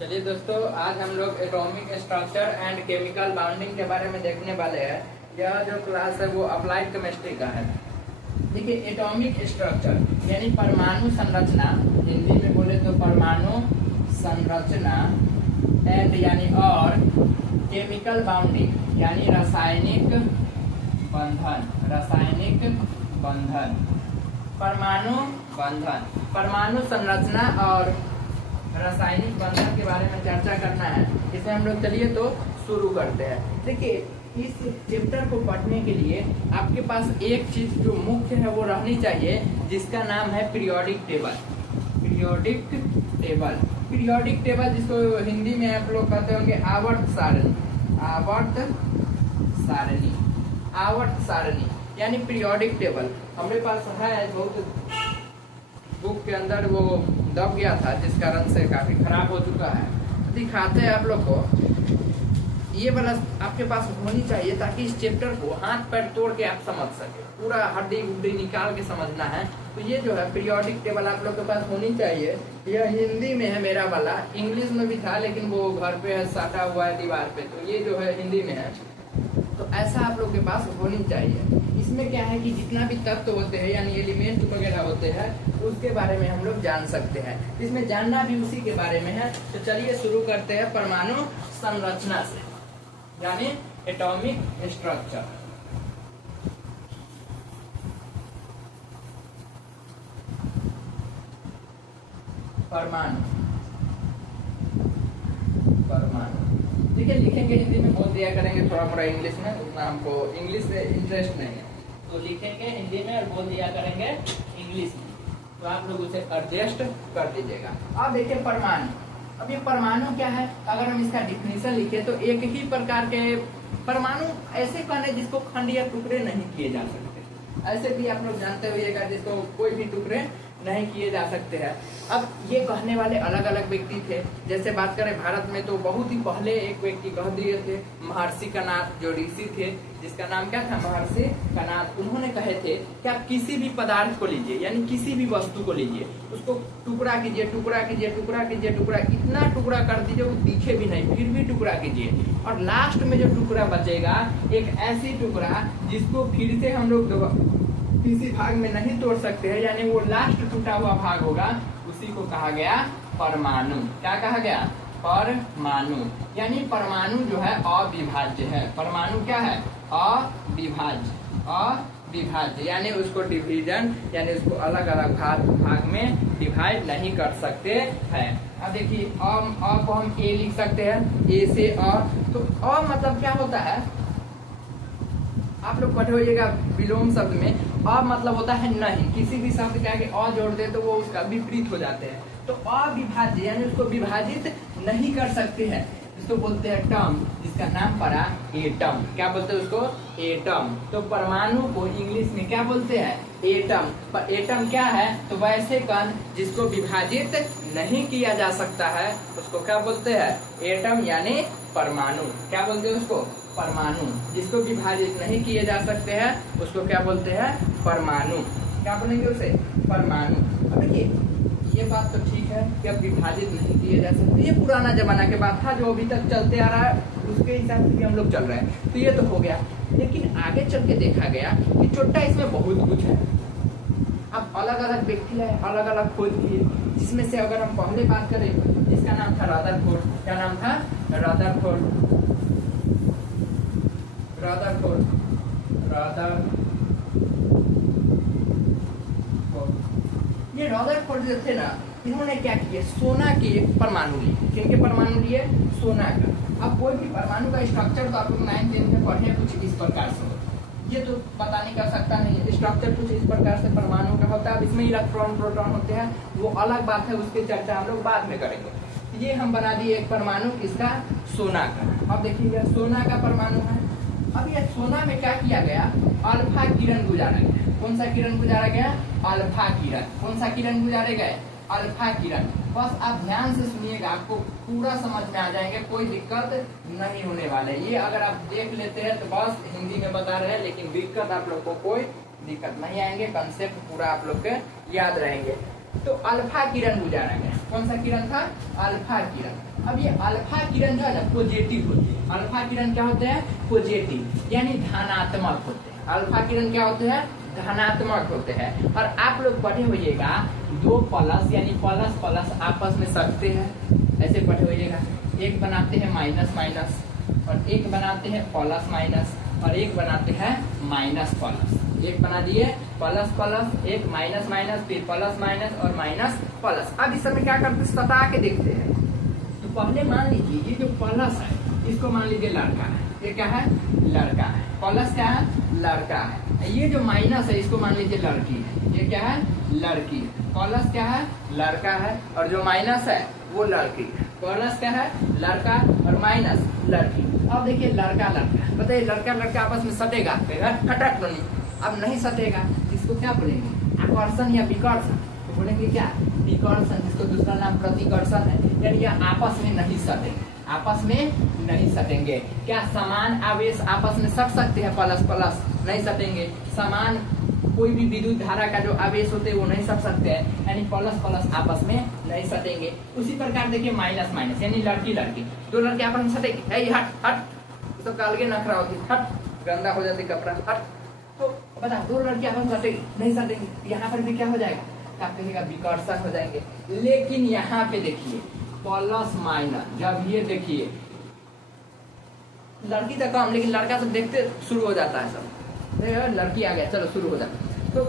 चलिए दोस्तों, आज हम लोग atomic structure and chemical bounding के बारे में देखने वाले हैं। यह जो क्लास है वो अप्लाइड केमिस्ट्री का है। देखिए, एटॉमिक स्ट्रक्चर यानी परमाणु संरचना, हिंदी में बोले तो परमाणु संरचना, एंड यानी और केमिकल बाउंडिंग यानी रासायनिक बंधन। रासायनिक बंधन, परमाणु बंधन, परमाणु संरचना और रासायनिक बंधन के बारे में चर्चा करना है। इसमें हम लोग चलिए तो शुरू करते हैं। देखिए, इस चैप्टर को पढ़ने के लिए आपके पास एक चीज जो मुख्य है वो रहनी चाहिए, जिसका नाम है periodic table. Periodic table, periodic table जिसको हिंदी में आप लोग कहते होंगे आवर्त सारणी। आवर्त सारणी, आवर्त सारणी यानी पीरियोडिक टेबल हमारे पास है। बहुत बुक के अंदर वो दब गया था, जिस कारण से काफी खराब हो चुका है। दिखाते हैं आप लोग को। ये वाला आपके पास होनी चाहिए ताकि इस चैप्टर को हाथ पैर तोड़ के आप समझ सके, पूरा हड्डी गुड्डी निकाल के समझना है। तो ये जो है पीरियोडिक टेबल आप लोग के पास होनी चाहिए। यह हिंदी में है मेरा वाला, इंग्लिश में भी था लेकिन वो घर पे है, साटा हुआ है दीवार पे। तो ये जो है हिंदी में है, तो ऐसा आप लोग के पास होनी चाहिए। इसमें क्या है कि जितना भी तत्व होते हैं यानी एलिमेंट वगैरह होते हैं, उसके बारे में हम लोग जान सकते हैं। इसमें जानना भी उसी के बारे में है। तो चलिए शुरू करते हैं परमाणु संरचना से, यानी एटॉमिक स्ट्रक्चर। परमाणु, परमाणु देखिए, लिखेंगे हिंदी में बोल दिया करेंगे, थोड़ा मोड़ा इंग्लिश में, उतना हमको इंग्लिश से इंटरेस्ट नहीं है, तो लिखेंगे हिंदी में और बोल दिया करेंगे इंग्लिश में। तो आप लोग उसे एडजस्ट कर दीजिएगा। अब देखिए परमाणु, अब ये परमाणु क्या है? अगर हम इसका डिफिनीशन लिखे तो एक ही प्रकार के परमाणु ऐसे कण है जिसको खंड या टुकड़े नहीं किए जा सकते। ऐसे भी आप लोग जानते होइएगा जिसको कोई भी टुकड़े नहीं किए जा सकते हैं। अब ये कहने वाले अलग अलग व्यक्ति थे। जैसे बात करें भारत में तो बहुत ही पहले एक व्यक्ति कह दिए थे, महर्षि कनाद, जो ऋषि थे जिसका नाम क्या था? महर्षि कनाद। उन्होंने कहे थे कि आप किसी भी पदार्थ को लीजिए यानी किसी भी वस्तु को लीजिए, उसको टुकड़ा कीजिए, टुकड़ा कीजिए, टुकड़ा कीजिए, टुकड़ा, इतना टुकड़ा कर दीजिए वो दिखे भी नहीं, फिर भी टुकड़ा कीजिए। और लास्ट में जो टुकड़ा बचेगा, एक ऐसी टुकड़ा जिसको फिर से हम लोग किसी भाग में नहीं तोड़ सकते हैं, यानी वो लास्ट टूटा हुआ भाग होगा, उसी को कहा गया परमाणु। क्या कहा गया? परमाणु। यानी परमाणु जो है अविभाज्य है। परमाणु क्या है? अविभाज्य। अविभाज्य यानी उसको डिवीजन यानी उसको अलग अलग भाग में डिवाइड नहीं कर सकते हैं। अब देखिए, अ को हम ए लिख सकते हैं, ए से अ। तो अ मतलब क्या होता है? आप लोग पढ़े होइएगा विलोम शब्द में, अ मतलब होता है नहीं। किसी भी शब्द के आगे अ जोड़ दे तो वो उसका विपरीत हो जाते हैं। तो अविभाज्य यानी उसको विभाजित नहीं कर सकते हैं। इसको बोलते हैं टर्म, जिसका नाम पड़ा एटम। क्या बोलते हैं उसको? एटम। तो परमाणु को इंग्लिश में क्या बोलते हैं? एटम। पर एटम क्या है? तो वैसे कण जिसको विभाजित नहीं किया जा सकता है उसको क्या बोलते हैं? एटम यानी परमाणु। क्या बोलते हैं उसको? परमाणु। जिसको विभाजित नहीं किए जा सकते हैं उसको क्या बोलते हैं? परमाणु। क्या बोलेंगे उसे? परमाणु। अब देखिए, ये बात तो ठीक है कि अब विभाजित नहीं किए जा सकते, ये पुराना जमाना के बात था, जो अभी तक चलते आ रहा है उसके हिसाब से भी हम लोग चल रहे हैं। तो ये तो हो गया, लेकिन आगे चल के देखा गया कि छोटा इसमें बहुत कुछ है। अब अलग अलग व्यक्ति है, अलग अलग खोज किए, जिसमें से अगर हम पहले बात करें, जिसका नाम था रदरफोर्ड। क्या नाम था? रदरफोर्ड। Rutherford, Rutherford. ये रदरफोर्ड जो थे ना, इन्होंने क्या किया? सोना के परमाणु लिए। किनके परमाणु लिए? सोना का। अब कोई भी परमाणु का स्ट्रक्चर तो आप लोग 9th 10th में पढ़े कुछ इस प्रकार से, ये तो पता नहीं कर सकता नहीं है। स्ट्रक्चर कुछ इस प्रकार से परमाणु का होता है। अब इसमें इलेक्ट्रॉन प्रोटॉन होते हैं, वो अलग बात है, उसकी चर्चा हम लोग बाद में करेंगे। ये हम बना दिए एक परमाणु, किसका? सोना का। अब देखिए, सोना का परमाणु है। अब ये सोना में क्या किया गया? अल्फा किरण गुजारा गया। कौन सा किरण गुजारा गया? अल्फा किरण। कौन सा किरण गुजारे गए? अल्फा किरण। बस आप ध्यान से सुनिएगा, आपको पूरा समझ में आ जाएंगे, कोई दिक्कत नहीं होने वाला है। ये अगर आप देख लेते हैं तो बस हिंदी में बता रहे हैं, लेकिन दिक्कत आप लोग को कोई दिक्कत नहीं आएंगे, कंसेप्ट पूरा आप लोग के याद रहेंगे। तो अल्फा किरण गुजारा गया। कौन सा किरण था? अल्फा किरण। अब ये अल्फा किरण जो है ना पॉजिटिव होते हैं। अल्फा किरण क्या होते हैं? पॉजिटिव यानी धनात्मक होते हैं। अल्फा किरण क्या होते हैं? धनात्मक होते हैं। और आप लोग पढ़े होइएगा दो प्लस यानी प्लस प्लस आपस में सटते हैं, ऐसे पढ़े होइएगा। एक बनाते हैं माइनस माइनस और एक बनाते हैं प्लस माइनस और एक बनाते हैं माइनस प्लस। एक बना दिए प्लस प्लस, एक माइनस माइनस, फिर प्लस माइनस और माइनस प्लस। अब इस समय क्या करते हैं? सटा के देखते हैं। तो पहले मान लीजिए ये जो प्लस है इसको मान लीजिए लड़का है। ये क्या है? लड़का है। प्लस क्या है? लड़का है। ये जो माइनस है इसको मान लीजिए लड़की है। ये क्या है? लड़की है। प्लस क्या है? लड़का है और जो माइनस है वो लड़की है। प्लस क्या है? लड़का और माइनस लड़की। अब देखिए लड़का लड़का, बताइए लड़का लड़का आपस में सटेगा? खटक नहीं। अब नहीं सटेगा, इसको क्या बोलेंगे? आकर्षण या विकर्षण। तो बोलेंगे क्या? विकर्षण, जिसको दूसरा नाम प्रतिकर्षण है। यानी यह आपस में नहीं सटेंगे, आपस में नहीं सटेंगे। क्या समान आवेश आपस में सट सकते हैं? प्लस प्लस नहीं सटेंगे। समान कोई भी विद्युत धारा का जो आवेश होते हैं वो नहीं सट सकते हैं, यानी प्लस प्लस आपस में नहीं सटेंगे। उसी प्रकार देखिए माइनस माइनस यानी लड़की लड़की, दो लड़के आपस में सटेंगे। हट हट, तो अलगे नखरा होती, हट गंदा हो जाती कपड़ा, हट। तो बता, दो लड़के आपस में सटेंगे? नहीं सटेंगे। यहाँ पर भी क्या हो जाएगा? आप कहेगा विकर्षण हो जाएंगे। लेकिन यहाँ पे देखिए प्लस माइनस, जब ये देखिए लड़की तो कम लेकिन लड़का सब देखते शुरू हो जाता है सब। लड़की आ गया, चलो शुरू हो जाता। तो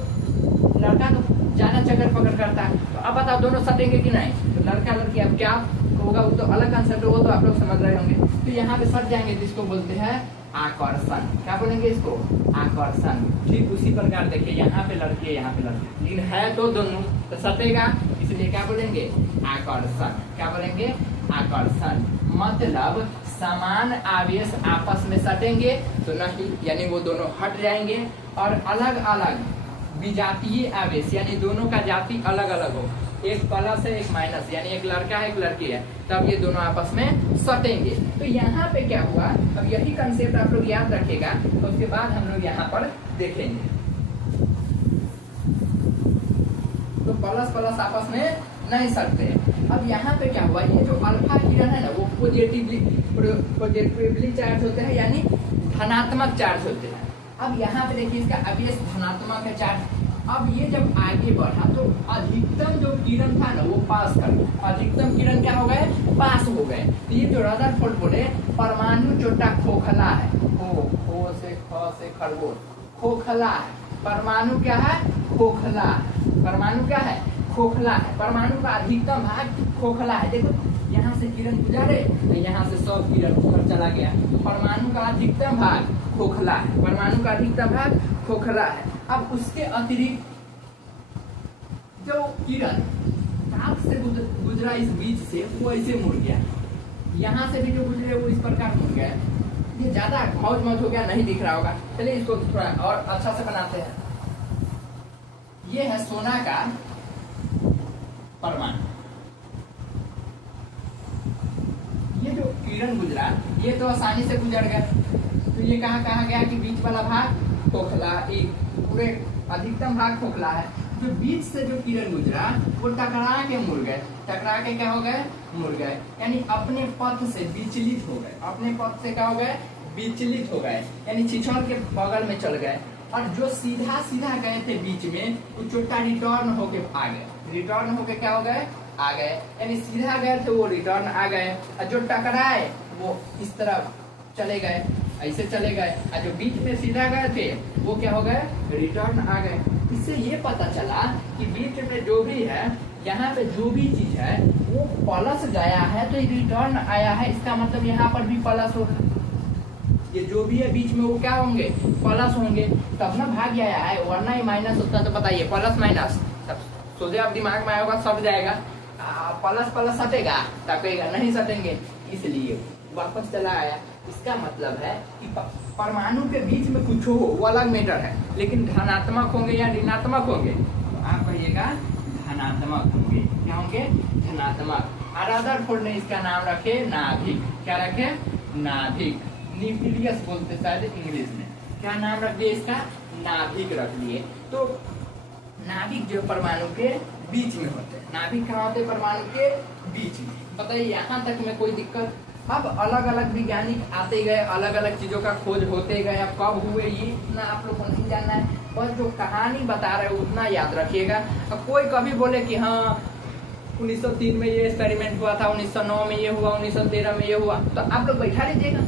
लड़का तो ज्यादा चक्कर पकड़ करता है। तो अब बताओ दोनों सटेंगे कि नहीं? तो लड़का लड़की अब क्या होगा? वो तो अलग कंसेप्ट होगा, तो आप लोग समझ रहे होंगे। तो यहाँ पे सट जाएंगे जिसको बोलते हैं आकर्षण। क्या बोलेंगे इसको? आकर्षण। ठीक उसी प्रकार देखिए यहाँ पे लड़की है, यहाँ पे लड़की, लेकिन है तो दोनों, तो सटेगा, इसलिए क्या बोलेंगे? आकर्षण। क्या बोलेंगे? आकर्षण। मतलब समान आवेश आपस में सटेंगे तो नहीं, यानी वो दोनों हट जाएंगे। और अलग अलग विजातीय आवेश यानी दोनों का जाति अलग अलग हो, एक प्लस है एक माइनस, यानी एक लड़का है एक लड़की है, तब ये दोनों आपस में सटेंगे। तो यहाँ पे क्या हुआ? अब यही कंसेप्ट आप लोग याद रखेगा, तो उसके बाद हम लोग यहाँ पर देखेंगे। तो प्लस प्लस आपस में नहीं सटते। अब यहाँ पे क्या हुआ? ये जो अल्फा किरण है ना वो पॉजिटिवली चार्ज होते हैं, यानी धनात्मक चार्ज होते हैं। अब यहाँ पे देखिए इसका आवेश धनात्मक है चार्ज। अब ये जब आगे बढ़ा तो अधिकतम जो किरण था ना वो पास कर गया। अधिकतम किरण क्या हो गए? पास हो गए। तो ये जो रदरफोर्ड बोले परमाणु छोटा खोखला है, खो से ख से खरगोश, खोखला है। परमाणु क्या है? खोखला है। परमाणु क्या है? खोखला है। परमाणु का अधिकतम भाग खोखला है। देखो यहाँ से किरण गुजरे, यहाँ से सब किरण ऊपर चला गया। परमाणु का अधिकतम भाग खोखला है। परमाणु का अधिकतम भाग खोखला है। अब उसके अतिरिक्त जो किरण ताप से गुजरा इस बीच से, वो ऐसे मुड़ गया। यहाँ से भी जो गुजरे वो इस प्रकार मुड़ गया। ये ज्यादा मौज मौज हो गया, नहीं दिख रहा होगा। चलिए इसको थोड़ा और अच्छा से बनाते हैं। ये है सोना का परमाणु। ये जो किरण गुजरा ये तो आसानी से गुजर गया। तो ये कहाँ कहाँ गया कि बीच वाला भाग खोखला, एक पूरे अधिकतम भाग खोखला है। जो बीच से जो किरण गुजरा वो टकरा के मुड़ गए। टकरा के क्या हो गए? मुड़ गए, यानी अपने पथ से विचलित हो गए। अपने पथ से क्या हो गए? विचलित हो गए, यानी छिछड़ के बगल में चल गए। और जो सीधा सीधा गए थे बीच में वो चोटा रिटर्न होके आ गए। रिटर्न होके क्या हो गए? आ गए, यानी सीधा गए थे वो रिटर्न आ गए। और जो टकराए वो इस तरफ चले गए, ऐसे चले गए। और जो बीच में सीधा गए थे वो क्या हो गए? रिटर्न आ गए। इससे ये पता चला कि बीच में जो भी है, यहाँ पे जो भी चीज है वो प्लस गया है तो रिटर्न आया है। इसका मतलब यहाँ पर भी प्लस होगा। ये जो भी है बीच में वो क्या होंगे? प्लस होंगे, तब ना भाग आया है, वरना ही माइनस होता। तो बताइए प्लस माइनस तब सोचे आप दिमाग में आया होगा, सट जाएगा। Plus plus सटेगा? टकेगा नहीं, सटेंगे, इसलिए वापस चला आया। इसका मतलब है कि परमाणु के बीच में कुछ हो वो अलग मैटर है, लेकिन धनात्मक होंगे या ऋणात्मक होंगे? तो आप कहिएगा धनात्मक होंगे। क्या होंगे? धनात्मक। रदरफोर्ड ने इसका नाम रखे नाभिक। क्या रखे? नाभिक। न्यूक्लियस बोलते शायद इंग्लिश में। क्या नाम रख दिए इसका? नाभिक रख दिए। तो नाभिक जो परमाणु के बीच में होते हैं। नाभिक कहाँ होते हैं? परमाणु के बीच में। बताइए यहाँ तक में कोई दिक्कत? अब अलग अलग वैज्ञानिक आते गए, अलग अलग चीजों का खोज होते गए। अब कब हुए ये इतना आप लोग को नहीं जानना है, पर जो कहानी बता रहे हैं उतना याद रखिएगा। अब कोई कभी बोले कि हाँ 1903 में ये एक्सपेरिमेंट हुआ था, 1909 में ये हुआ, 1913 में ये हुआ, तो आप लोग बैठा लीजिएगा।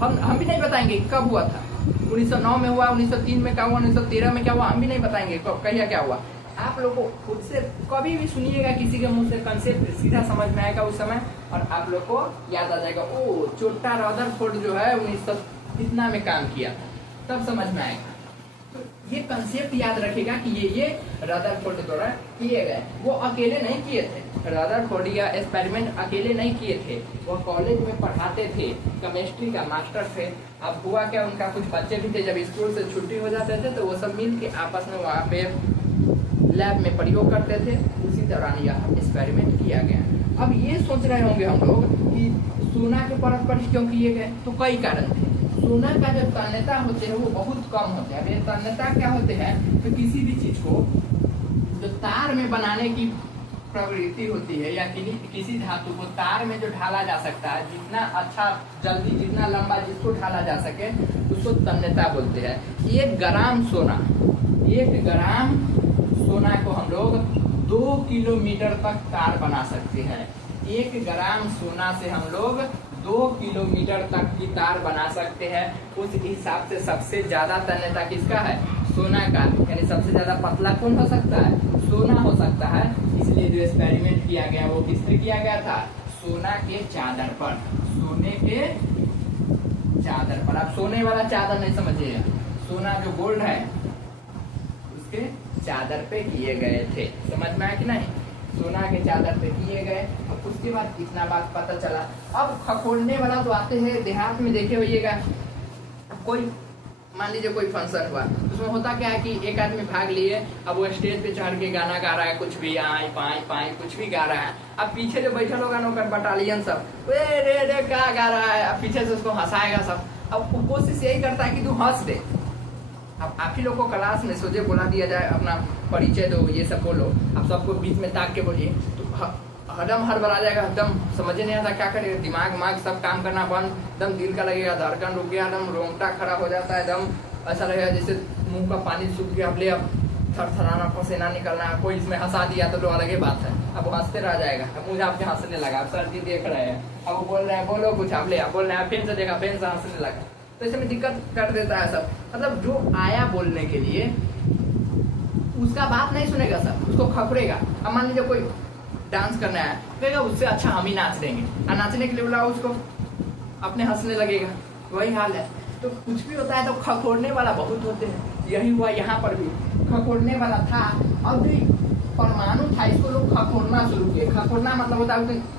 हम भी नहीं बताएंगे कब हुआ था। 1909 में हुआ, 1903 में क्या हुआ, 1913 में क्या हुआ, हम भी नहीं बताएंगे कब कहिया क्या हुआ। आप लोग को खुद से कभी भी सुनिएगा किसी के मुंह से, कंसेप्ट सीधा समझ में आएगा उस समय, और आप लोग को याद आ जाएगा। ओ छोटा रदरफोर्ड जो है 1900 कितना में काम किया, तब समझ में आएगा। तो ये कंसेप्ट याद रखेगा कि ये रदरफोर्ड द्वारा किए गए। वो अकेले नहीं किए थे, रदरफोर्ड या एक्सपेरिमेंट अकेले नहीं किए थे, वो कॉलेज में पढ़ाते थे, केमिस्ट्री का मास्टर थे। अब हुआ क्या, उनका कुछ बच्चे भी थे, जब स्कूल से छुट्टी हो जाते थे तो वो सब मिल के आपस में वहाँ पे लैब में प्रयोग करते थे। उसी दौरान यह एक्सपेरिमेंट किया गया। अब ये सोच रहे होंगे हम लोग कि सोना के परत पर क्यों किए गए, तो कई कारण थे। सोना का जो तन्यता होते हैं वो बहुत कम होते हैं। अब तन्यता क्या होते हैं, तो किसी भी चीज को जो तार में बनाने की प्रवृत्ति होती है, या किसी धातु को तार में जो ढाला जा सकता है, जितना अच्छा जल्दी जितना लंबा जिसको ढाला जा सके उसको तन्यता बोलते हैं। 1 ग्राम सोना, 1 ग्राम सोना को हम लोग 2 किलोमीटर तक तार बना सकते हैं। 1 ग्राम सोना से हम लोग 2 किलोमीटर तक की तार बना सकते हैं। उस हिसाब से सबसे ज्यादा तन्यता किसका है? सोना का। यानी सबसे ज्यादा पतला कौन हो सकता है? सोना हो सकता है। इसलिए जो एक्सपेरिमेंट किया गया वो किस पे किया गया था? सोना के चादर पर, सोने के चादर पर। आप सोने वाला चादर नहीं समझिएगा, सोना जो गोल्ड है उसके चादर पे किए गए थे। समझ में आया कि नहीं? सोना के चादर पे किए गए। अब उसके बाद कितना बात पता चला। अब खखोलने वाला तो आते हैं देहात में, देखे होइएगा। कोई मान लीजिए कोई फंक्शन हुआ, उसमें होता क्या है कि एक आदमी भाग लिए, अब वो स्टेज पे चढ़ के गाना गा रहा है, कुछ भी आई पाई पाई कुछ भी गा रहा है। अब पीछे जो बैठे लोग नौकर बटालियन सब रे रे रे क्या गा रहा है, अब पीछे से उसको हंसाएगा सब। अब वो कोशिश यही करता है कि तू हंस दे। अब आप ही लोग को क्लास में सोचे बोला दिया जाए अपना परिचय दो, ये सब बोलो, अब सबको बीच में ताक के बोलिए तो हदम हड़बड़ा जाएगा, एकदम समझ नहीं आता क्या करेगा, दिमाग माग सब काम करना बंद, एकदम दिल का लगेगा धड़कन रुक गया, एकदम रोंगटा खड़ा हो जाता है, एकदम ऐसा लगेगा जैसे मुंह का पानी सूख गया। अब ले अब थरथराना पसीना निकलना। कोई इसमें हंसा दिया तो अलग ही बात है, अब हंसते रह जाएगा। अब मुझे आपके हंसने लगा, अब सर जी देख रहे हैं, अब वो बोल रहे हैं बोलो कुछ, आप ले आप बोल रहे हैं, फिर से देखा फिर से हंसने लगा। तो इसमें दिक्कत कर देता है सब। मतलब जो आया बोलने के लिए उसका बात नहीं सुनेगा सब, उसको खपरेगा। अब मान लीजिए कोई डांस करना है, कहेगा उससे अच्छा हम ही नाच देंगे, और नाचने के लिए बुलाओ उसको, अपने हंसने लगेगा। वही हाल है। तो कुछ भी होता है तो खखोरने वाला बहुत होते हैं। यही हुआ यहाँ पर भी, खखोरने वाला था। अब जो परमाणु था इसको लोग खखोरना शुरू किए। खखोरना मतलब होता है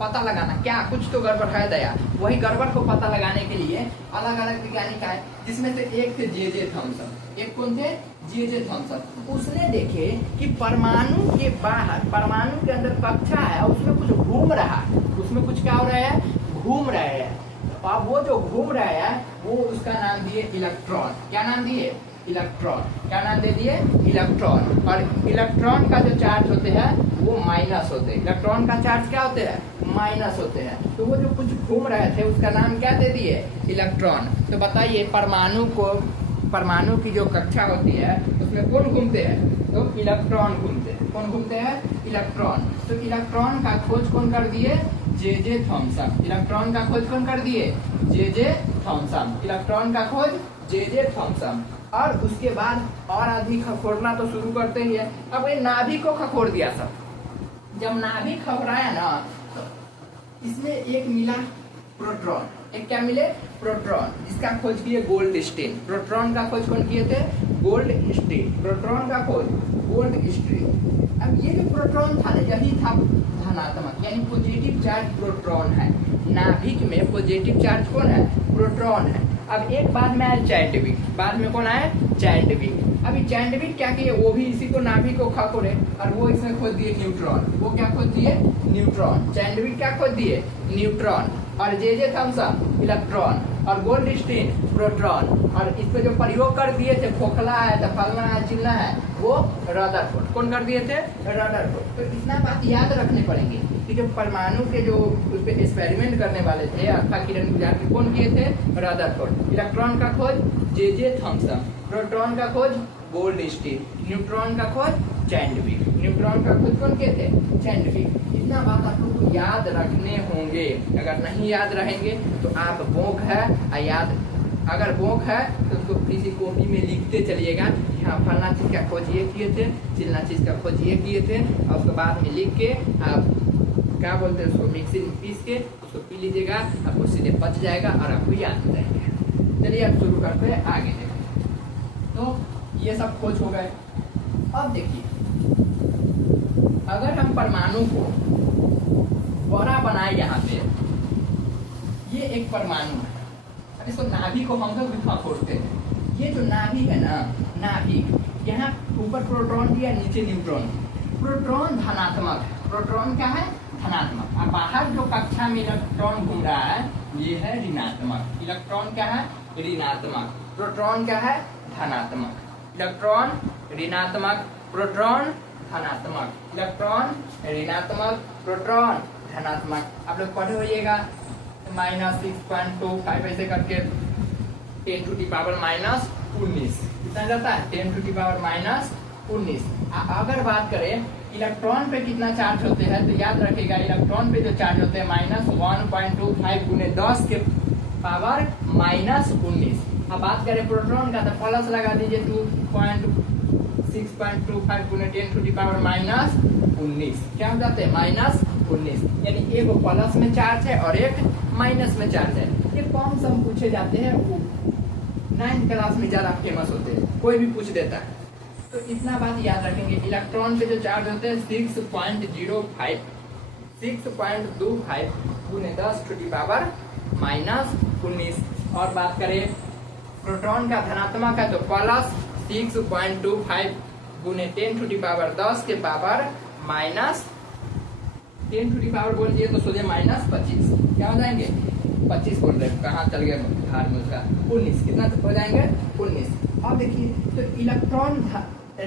पता लगाना, क्या कुछ तो गड़बड़ है दया। वही गड़बड़ को पता लगाने के लिए अलग अलग वैज्ञानिक आए, जिसमें से एक थे जे थॉमसन। एक कौन थे? J Thomson. उसने देखे कि परमाणु के बाहर, परमाणु के अंदर कक्षा है, उसमें कुछ घूम रहा है। उसमें कुछ क्या हो रहा है? घूम रहे हैं। अब वो जो घूम रहा है वो उसका नाम दिए इलेक्ट्रॉन। क्या नाम दिए? इलेक्ट्रॉन। क्या नाम दे दिए? इलेक्ट्रॉन। और इलेक्ट्रॉन का जो चार्ज होते हैं वो माइनस होते हैं। इलेक्ट्रॉन का चार्ज क्या होते हैं? माइनस होते हैं। तो वो जो कुछ घूम रहे थे उसका नाम क्या दे दिए? इलेक्ट्रॉन। तो बताइए परमाणु की जो कक्षा होती है उसमें कौन घूमते हैं? तो इलेक्ट्रॉन घूमते हैं। कौन घूमते हैं? इलेक्ट्रॉन। तो इलेक्ट्रॉन का खोज कौन कर दिए? J Thomson. इलेक्ट्रॉन का खोज कौन कर दिए? J Thomson. इलेक्ट्रॉन का खोज जे थॉमसन। और उसके बाद और आदमी खखोरना तो शुरू करते ही है। अब ये नाभिक को खखोर दिया सब। जब नाभिक खखोराया ना तो इसमें एक मिला प्रोटॉन। एक क्या मिले? प्रोटॉन। इसका खोज किए गोल्डस्टीन। प्रोटॉन का खोज कौन किए थे? गोल्डस्टीन। प्रोटॉन का खोज गोल्डस्टीन। अब ये जो प्रोटॉन था यही था धनात्मक, यानी पॉजिटिव चार्ज प्रोटॉन है। नाभिक में पॉजिटिव चार्ज कौन है? प्रोटॉन है। अब एक बाद में आया चैडविक। बाद में कौन आया? चैडविक। अभी चैडविक क्या किए? वो भी इसी को नाभिक को खखोरे और वो इसमें खोज दिए न्यूट्रॉन। वो क्या खोज दिए? न्यूट्रॉन। चैडविक क्या खोज दिए? न्यूट्रॉन। और जे थॉम्सन इलेक्ट्रॉन और गोल्डस्टीन प्रोटॉन। और इस पे जो प्रयोग कर दिए थे खोखला है, दफलना है, चिल्ला है, वो रदरफोर्ड। कौन कर दिए थे? रदरफोर्ड। तो इतना बात याद रखने पड़ेंगे कि जो परमाणु के जो उस पे एक्सपेरिमेंट करने वाले थे अल्फा किरण गुजार के, कौन किए थे? रदरफोर्ड। इलेक्ट्रॉन का खोज जे थॉम्सन, प्रोटॉन का खोज गोल्डस्टीन, न्यूट्रॉन का खोज चैंडविक। न्यूट्रॉन का खोज कौन किए थे? चैंडविक। इतना बात आप लोग को याद रखने होंगे। अगर नहीं याद रहेंगे तो आप बोंक है याद, अगर बोंक है तो उसको किसी कॉपी में लिखते चलिएगा कि हाँ फलना चीज का खोज ये किए थे, चिलना चीज का खोज ये किए थे, और उसके बाद में लिख के आप क्या बोलते हैं उसको मिक्सी में पीस के उसको पी लीजिएगा, आपको सीधे पच जाएगा और आपको याद हो जाएगा। चलिए अब शुरू करते हैं आगे। तो ये सब खोज हो गए। अब देखिए अगर हम परमाणु को बड़ा बनाए, यहाँ पे ये एक परमाणु है, अब इसको नाभि को हम लोग खोजते हैं। ये जो नाभि है ना, नाभि यहाँ ऊपर प्रोटॉन दिया, नीचे न्यूट्रॉन। प्रोटॉन धनात्मक है, प्रोटॉन क्या है? धनात्मक। और बाहर जो कक्षा में इलेक्ट्रॉन घूम रहा है ये है ऋणात्मक। इलेक्ट्रॉन क्या है? ऋणात्मक। प्रोटॉन क्या है? धनात्मक। इलेक्ट्रॉन ऋणात्मक, प्रोटॉन धनात्मक। इलेक्ट्रॉन ऋणात्मक, प्रोटॉन धनात्मक। आप लोग पढ़े होइएगा -6.25 ऐसे करके 10⁻⁻19 कितना जाता है? 10⁻⁻19। अगर बात करें इलेक्ट्रॉन पे कितना चार्ज होते हैं तो याद रखिएगा इलेक्ट्रॉन पे जो चार्ज होते हैं -1.25 गुने 10 के पावर -19। अब बात करें प्रोटॉन का तो प्लस लगा दीजिए 2.6.25 गुने 10⁻⁻19। क्या हो जाते हैं? -19। यानी एक प्लस में चार्ज है और एक माइनस में चार्ज है। ये कौन सा पूछे जाते हैं, वो 9th क्लास में ज्यादा फेमस होते हैं, कोई भी पूछ देता है। तो इतना बात याद रखेंगे, इलेक्ट्रॉन पे जो चार्ज होते हैं 6.25 गुने 10⁻⁻19। और बात करें प्रोटॉन का धनात्मक है तो प्लस 6.25 गुने 10⁻10 के पावर -10 बोलिए तो सोचे -25। क्या हो जाएंगे? 25 बोल रहे, कहाँ चल गए धार में उसका? 19। कितना हो जाएंगे? 19। अब देखिए तो इलेक्ट्रॉन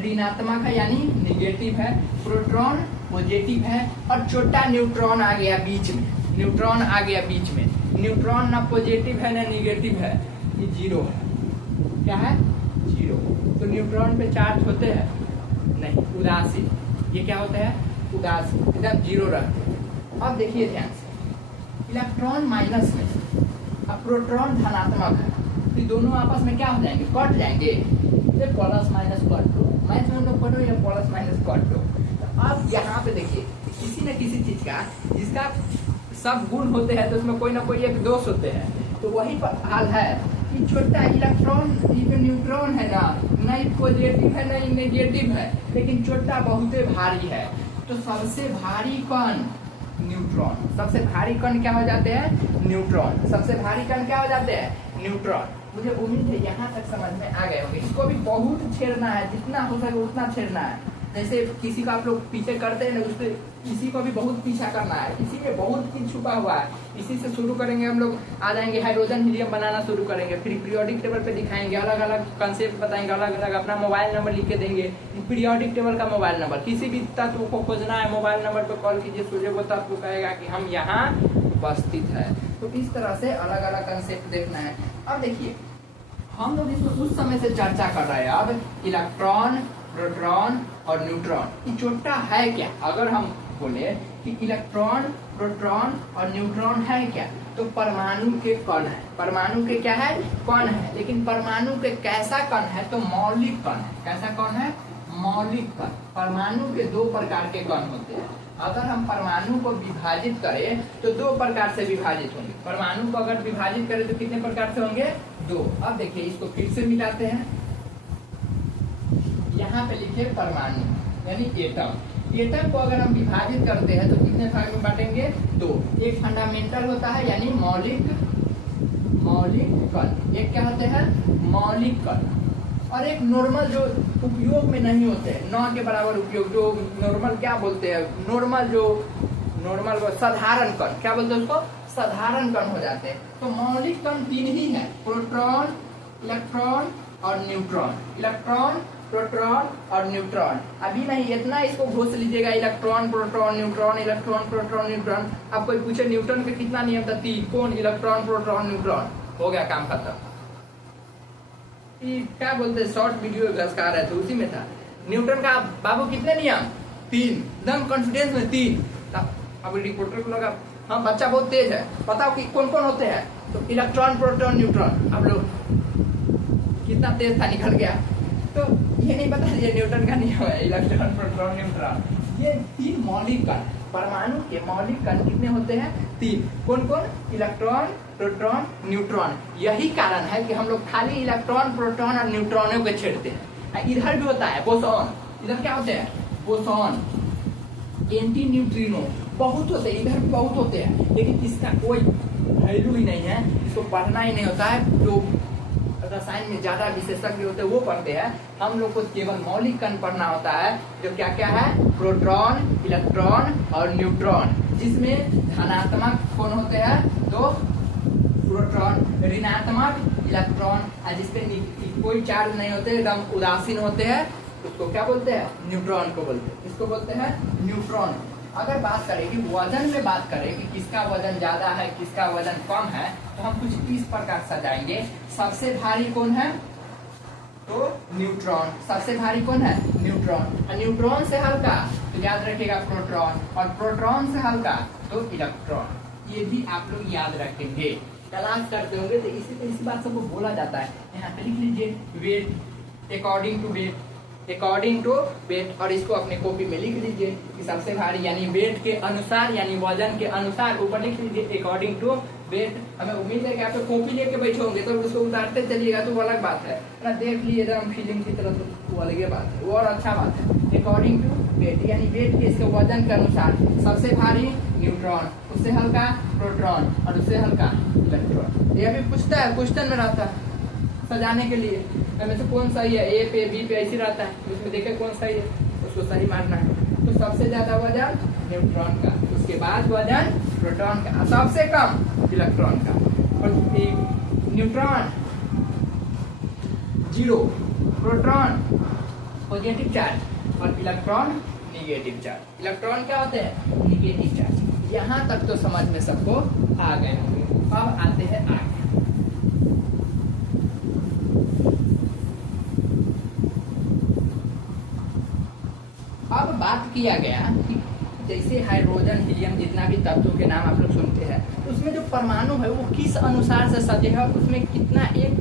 ऋणात्मक है यानी निगेटिव है, प्रोटॉन पॉजिटिव है, और छोटा न्यूट्रॉन आ गया बीच में। न्यूट्रॉन आ गया बीच में। न्यूट्रॉन ना पॉजिटिव है ना निगेटिव है, ये जीरो है। क्या है? जीरो। तो न्यूट्रॉन पे चार्ज होते हैं? नहीं, उदासीन। ये क्या होता है? उदासीन, एकदम जीरो रहते हैं। अब देखिए ध्यान से, इलेक्ट्रॉन माइनस में, अब प्रोटॉन धनात्मक है, तो दोनों आपस में क्या हो जाएंगे? कट जाएंगे। ये प्लस माइनस कट दो, मैथ में लोग पढ़ो, या प्लस माइनस कट दो। तो अब यहाँ पे देखिए किसी न किसी चीज का जिसका सब गुण होते हैं तो उसमें कोई ना कोई एक दोष होते हैं। तो वही हाल है कि छोटा इलेक्ट्रॉन, ये न्यूट्रॉन है ना, नहीं पॉजिटिव है नहीं नेगेटिव है, लेकिन छोटा बहुत भारी है। तो सबसे भारी कण न्यूट्रॉन। सबसे भारी कण क्या हो जाते हैं? न्यूट्रॉन। सबसे भारी कण क्या हो जाते हैं? न्यूट्रॉन। मुझे उम्मीद है यहाँ तक समझ में आ गए होंगे। इसको भी बहुत छेड़ना है, जितना हो सके उतना छेड़ना है। जैसे किसी को आप लोग पीछे करते हैं ना, उससे इसी को भी बहुत पीछा करना है। इसी में बहुत चीज छुपा हुआ है। इसी से शुरू करेंगे हम लोग, आ जाएंगे हाइड्रोजन हीलियम बनाना शुरू करेंगे, फिर पीरियोडिक टेबल पे दिखाएंगे, अलग अलग कंसेप्ट बताएंगे, अलग अलग अपना मोबाइल नंबर लिख के देंगे। पीरियोडिक टेबल का मोबाइल नंबर, किसी भी तत्व को खोजना है मोबाइल नंबर पर कॉल कीजिए, सूर्य वो तत्व कहेगा कि हम यहाँ उपस्थित है। तो इस तरह से अलग अलग कंसेप्ट देखना है। अब देखिए हम लोग इसमें उस समय से चर्चा कर रहे हैं। अब इलेक्ट्रॉन, प्रोटॉन और न्यूट्रॉन, ये छोटा है क्या? अगर हम बोले कि इलेक्ट्रॉन, प्रोटॉन और न्यूट्रॉन है क्या, तो परमाणु के कण है। परमाणु के क्या है? कण है। लेकिन परमाणु के कैसा कण है? तो मौलिक कण है। कैसा कण है? मौलिक कण। परमाणु के 2 प्रकार के कण होते हैं। अगर हम परमाणु को विभाजित करें तो 2 प्रकार से विभाजित होंगे। परमाणु को अगर विभाजित करें तो कितने प्रकार से होंगे? 2। अब देखिए इसको फिर से मिलाते हैं। यहाँ पे लिखे परमाणु यानी एटम। एटम को अगर हम विभाजित करते हैं तो कितने भाग में बांटेंगे? 2। एक फंडामेंटल होता है यानी मौलिक कण। एक क्या होते हैं? मौलिक कण। और एक नॉर्मल जो उपयोग में नहीं होते, न के बराबर उपयोग, जो नॉर्मल क्या बोलते हैं, नॉर्मल साधारण कण। क्या बोलते हैं उसको? साधारण कण हो जाते हैं। तो मौलिक कण 3 ही है, प्रोटॉन, इलेक्ट्रॉन और न्यूट्रॉन। इलेक्ट्रॉन, प्रोटॉन और न्यूट्रॉन। अभी नहीं, इतना इसको घोष लीजिएगा, electron proton neutron, electron proton neutron. अब कोई पूछे न्यूटन का कितना नियम था? 3। कौन? Electron proton neutron. हो गया काम खत्म। क्या बोलते हैं, शॉर्ट वीडियो घसका रहे थे, उसी में था। न्यूटन का बाबू कितने नियम? 3। एकदम कॉन्फिडेंस में 3। अब रिपोर्टर को लगा हाँ बच्चा बहुत तेज है, बताओ कि कौन कौन होते हैं? तो इलेक्ट्रॉन प्रोटॉन न्यूट्रॉन। अब लोग कितना तेज था, निकल गया। तो ये नहीं पता ये न्यूटन का नियम है, इलेक्ट्रॉन प्रोटॉन न्यूट्रॉन। ये 3 मौलिक कण, परमाणु के मौलिक कण कितने होते हैं? 3। कौन कौन? Electron, proton, neutron. यही कारण है कि हम लोग खाली इलेक्ट्रॉन, प्रोटॉन और न्यूट्रॉनों को छेड़ते हैं। इधर भी होता है बोसॉन। इधर क्या होते हैं? बोसॉन, एंटी न्यूट्रिनो, बहुत होते हैं। इधर भी बहुत होते हैं, लेकिन इसका कोई वैल्यू ही नहीं है, इसको पढ़ना ही नहीं होता है। जो रसायन में ज्यादा विशेषज्ञ होते हैं वो पढ़ते हैं। हम लोग को केवल मौलिक कण पढ़ना होता है, जो क्या क्या है? प्रोटॉन, इलेक्ट्रॉन और न्यूट्रॉन। जिसमें धनात्मक कौन होते हैं? तो प्रोटॉन, ऋणात्मक इलेक्ट्रॉन, और जिसपे कोई चार्ज नहीं होते, एकदम उदासीन होते हैं, उसको क्या बोलते हैं? न्यूट्रॉन को बोलते हैं। इसको बोलते हैं न्यूट्रॉन। अगर बात करें कि वजन में बात करें कि किसका वजन ज्यादा है, किसका वजन कम है, तो हम कुछ इस प्रकार सजाएंगे। सबसे भारी कौन है? तो न्यूट्रॉन। सबसे भारी कौन है? न्यूट्रॉन। और न्यूट्रॉन से हल्का तो याद रखिएगा प्रोटॉन, और प्रोटॉन से हल्का तो इलेक्ट्रॉन। ये भी आप लोग याद रखेंगे, क्लास करते होंगे तो इसी बात सबको बोला जाता है। यहाँ पे लिख लीजिए weight, according to weight, according to weight. और इसको अपने कॉपी में लिख लीजिए कि सबसे भारी यानी वेट के अनुसार, यानी वजन के अनुसार। ऊपर लिख लीजिए अकॉर्डिंग टू वेट। हमें उम्मीद है कि आप तो कॉपी लेके बैठे होंगे, तो उसको उतारते चलिएगा तो वो अलग बात है ना। देख लिए एकदम फिल्म की तरह, तो वो अलग बात है, वो और अच्छा बात है। अकॉर्डिंग टू वेट यानी वेट के, इसके वजन के अनुसार। सबसे भारी न्यूट्रॉन, उससे हल्का प्रोटॉन और उससे हल्का इलेक्ट्रॉन। ये भी पूछता है, क्वेश्चन में रहता है सजाने के लिए, इनमें से कौन सही है? ए पे, बी पे ऐसे रहता है, उसमें देखे कौन सही है, उसको सही मानना है। तो सबसे ज्यादा वजन न्यूट्रॉन का, उसके बाद वजन प्रोटॉन का, सबसे कम इलेक्ट्रॉन का। और न्यूट्रॉन 0, प्रोटॉन पॉजिटिव चार्ज और इलेक्ट्रॉन निगेटिव चार्ज। इलेक्ट्रॉन क्या होते हैं? Negative charge. यहाँ तक तो समझ में सबको आ गए होंगे। अब आते हैं आगे। अब बात किया गया कि जैसे हाइड्रोजन, हीलियम, जितना भी तत्वों के नाम आप लोग सुनते हैं, उसमें जो परमाणु है वो किस अनुसार से सजे है, उसमें कितना, एक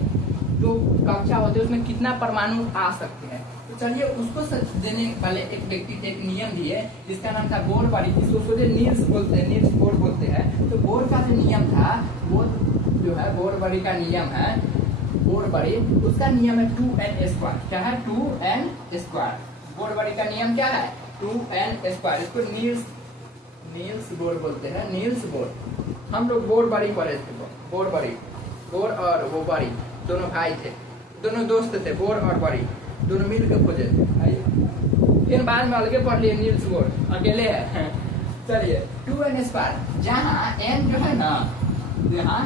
जो कक्षा होते हैं उसमें कितना परमाणु आ सकते हैं। तो चलिए उसको देने वाले एक व्यक्ति थे, एक नियम दिए जिसका नाम था बोर-बॉडी। इसको सोचे नील्स बोलते हैं, नील्स बोर बोलते हैं। तो बोर का जो नियम था, वो जो है बोर-बॉडी का नियम है, बोर-बॉडी उसका नियम है 2n²। क्या है? 2n²। बोर-बॉडी का नियम क्या है? 2n²। इसको नील्स बोर बोलते हैं, नील्स बोर। हम लोग बोर-बॉडी पढ़े थे। बोर-बॉडी, बोर और वो बॉडी दोनों भाई थे, दोनों दोस्त थे, बोर और बॉडी दोनों मिल के खोजे थे। फिर बाद में अलगे पढ़ लिए, नील्स बोर अकेले है। चलिए 2n², जहाँ n जो है ना, यहाँ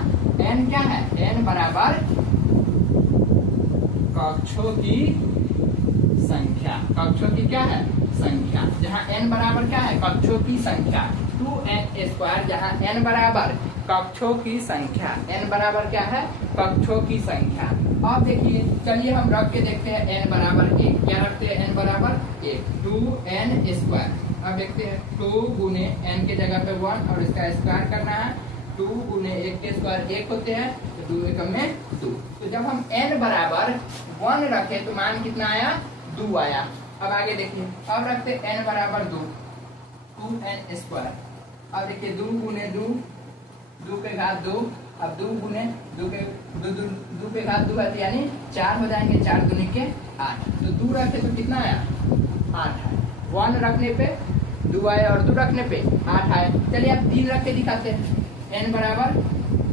n क्या है? n बराबर कक्षों की संख्या। कक्षों की क्या है? संख्या। जहाँ n बराबर क्या है? कक्षों की संख्या। 2n², जहाँ n बराबर कक्षों की संख्या। n बराबर क्या है? कक्षों की संख्या। अब देखिए, चलिए हम रख के देखते हैं n बराबर 1। क्या रखते हैं? n बराबर 1, 2n²। अब देखते हैं 2 गुने n के जगह पे 1 और इसका स्क्वायर करना है। 2 गुने 1 के स्क्वायर 1 होते हैं, तो 2 एकम में 2। तो जब हम n बराबर 1 रखे तो मान कितना आया? 2 आया। अब आगे देखिए, अब रखते n बराबर 2, 2n²। अब देखिए 2 गुने 2, 2 के घात 2। अब 2 गुने 2 के 2 के घात 2 है, यानी 4 हो जाएंगे। 4 दूनी के 8। तो 2 रखे तो कितना आया? 8 है। 1 रखने पे 2 आए और 2 रखने पे 8 आए। चलिए अब 3 रख के दिखाते हैं। n बराबर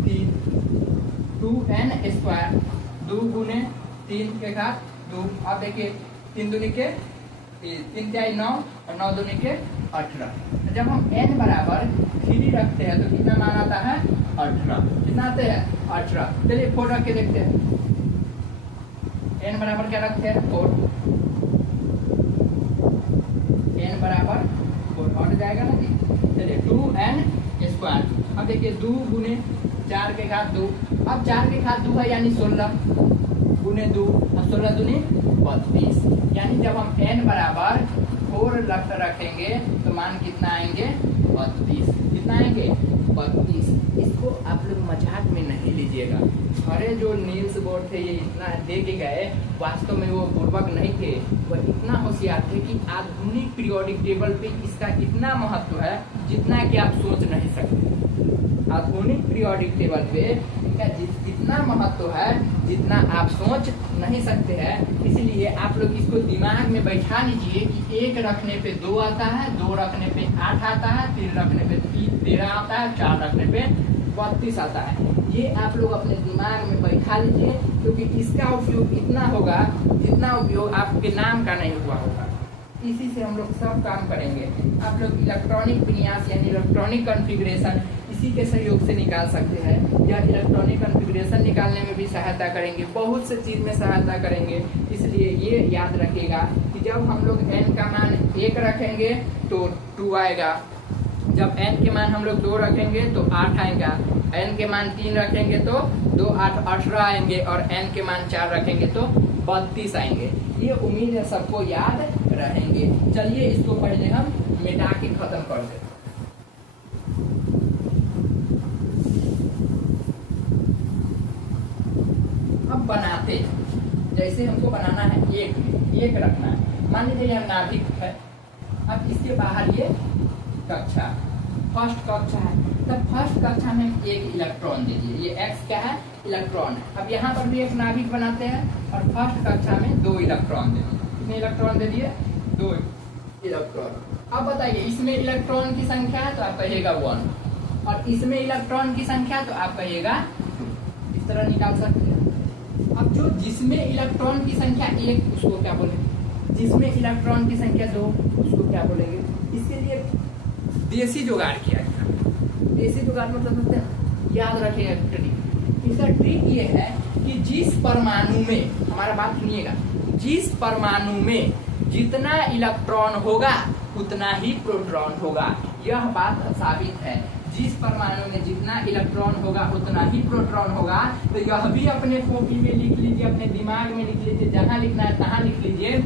3, 2n²। 2 गुने 3 के घात 2। अब देखिए 3 दूनी के 3 9 और 9 दूनी के 18। जब हम n बराबर 3 रखते हैं तो कितना मान आता है 18। कितना आते हैं 18। चलिए 4 रख के देखते हैं। n बराबर क्या रखते हैं 4। n बराबर 4 हट जाएगा ना जी। चलिए 2n स्क्वायर। अब देखिए 2 गुने 4 के घात 2। अब 4 के घात 2 है यानी 16 गुने 2 और 16 दूनी 32। यानी जब हम n बराबर 4 रखेंगे तो मान कितना आएंगे 32। कितना आएंगे 32। इसको आप लोग मजाक में नहीं लीजिएगा। अरे जो नील्स बोर थे ये इतना दे के गए, वास्तव में वो पूर्वक नहीं थे, वह इतना होशियार थे कि आधुनिक पीरियोडिक टेबल पे इसका इतना महत्व है जितना कि आप सोच नहीं सकते। आधुनिक पीरियोडिक टेबल पे इसका इतना महत्व है जितना आप सोच नहीं सकते हैं। इसलिए आप लोग इसको दिमाग में बैठा लीजिए कि 1 रखने पे 2 आता है, 2 रखने पे 8 आता है, 3 रखने पे 13 आता है, 4 रखने पे 32 आता है। ये आप लोग अपने दिमाग में बैठा लीजिए, क्योंकि इसका उपयोग इतना होगा जितना उपयोग आपके नाम का नहीं हुआ होगा। इसी से हम लोग सब काम करेंगे। आप लोग इलेक्ट्रॉनिक विन्यास यानी इलेक्ट्रॉनिक कॉन्फ़िगरेशन इसी के सहयोग से निकाल सकते हैं, या इलेक्ट्रॉनिक कॉन्फ़िगरेशन निकालने में भी सहायता करेंगे, बहुत से चीज़ में सहायता करेंगे। इसलिए ये याद रखिएगा कि जब हम लोग n का मान 1 रखेंगे तो 2 आएगा, जब n के मान हम लोग 2 रखेंगे तो 8 आएगा, n के मान 3 रखेंगे तो 2 8 18 आएंगे, और n के मान 4 रखेंगे तो 32 आएंगे। ये उम्मीद है सबको याद रहेंगे। चलिए इसको पहले हम मिटा के खत्म कर देते। अब बनाते जैसे हमको बनाना है, एक रखना है। मान लीजिए यह नाभिक है, अब इसके बाहर ये कक्षा, फर्स्ट कक्षा है, तब फर्स्ट कक्षा में एक इलेक्ट्रॉन दीजिए। ये x क्या है इलेक्ट्रॉन है। अब यहाँ पर भी एक नाभिक बनाते हैं और फर्स्ट कक्षा में 2 इलेक्ट्रॉन दे दिए। कितने इलेक्ट्रॉन दे दिए 2 इलेक्ट्रॉन। अब बताइए इसमें इलेक्ट्रॉन की संख्या है तो आप कहिएगा 1, और इसमें इलेक्ट्रॉन की संख्या तो आप कहिएगा 2। इस तरह निकाल सकते हैं। अब जो जिसमें इलेक्ट्रॉन की संख्या 1 उसको क्या बोलेंगे, जिसमें इलेक्ट्रॉन की संख्या 2 उसको क्या बोलेंगे। इसके लिए देसी जुगाड़ किया गया। देसी जुगाड़ मतलब होता है, याद रखिएगा ट्रिक। इसका ट्रिक ये है कि जिस परमाणु में, हमारा बात सुनिएगा, जिस परमाणु में जितना इलेक्ट्रॉन होगा उतना ही प्रोटॉन होगा। यह बात साबित है। जिस परमाणु में जितना इलेक्ट्रॉन होगा उतना ही प्रोटॉन होगा। तो यह भी अपने कॉपी में लिख लीजिए, अपने दिमाग में लिख लीजिए, जहां लिखना है तहां लिख लीजिए।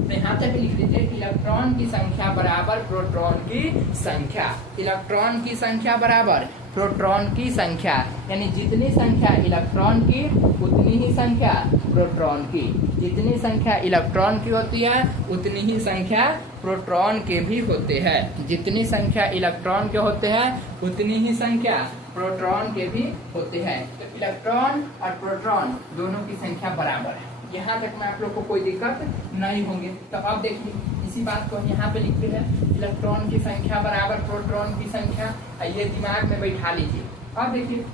तो यहाँ तक लिख लीजिए इलेक्ट्रॉन की संख्या बराबर प्रोटॉन की संख्या। इलेक्ट्रॉन की संख्या बराबर प्रोटॉन की संख्या, यानी जितनी संख्या इलेक्ट्रॉन की उतनी ही संख्या प्रोटॉन की। जितनी संख्या इलेक्ट्रॉन की होती है उतनी ही संख्या प्रोटॉन के भी होते हैं। जितनी संख्या इलेक्ट्रॉन के होते हैं उतनी ही संख्या प्रोटॉन के भी होते हैं। तो इलेक्ट्रॉन और प्रोटॉन दोनों की संख्या बराबर है। यहाँ तक में आप लोग को कोई दिक्कत नहीं होंगे। तो अब देखिए इसी बात को यहाँ पे लिखते हैं, इलेक्ट्रॉन की संख्या बराबर प्रोटॉन की संख्या। ये दिमाग में बैठा लीजिए। अब देखिए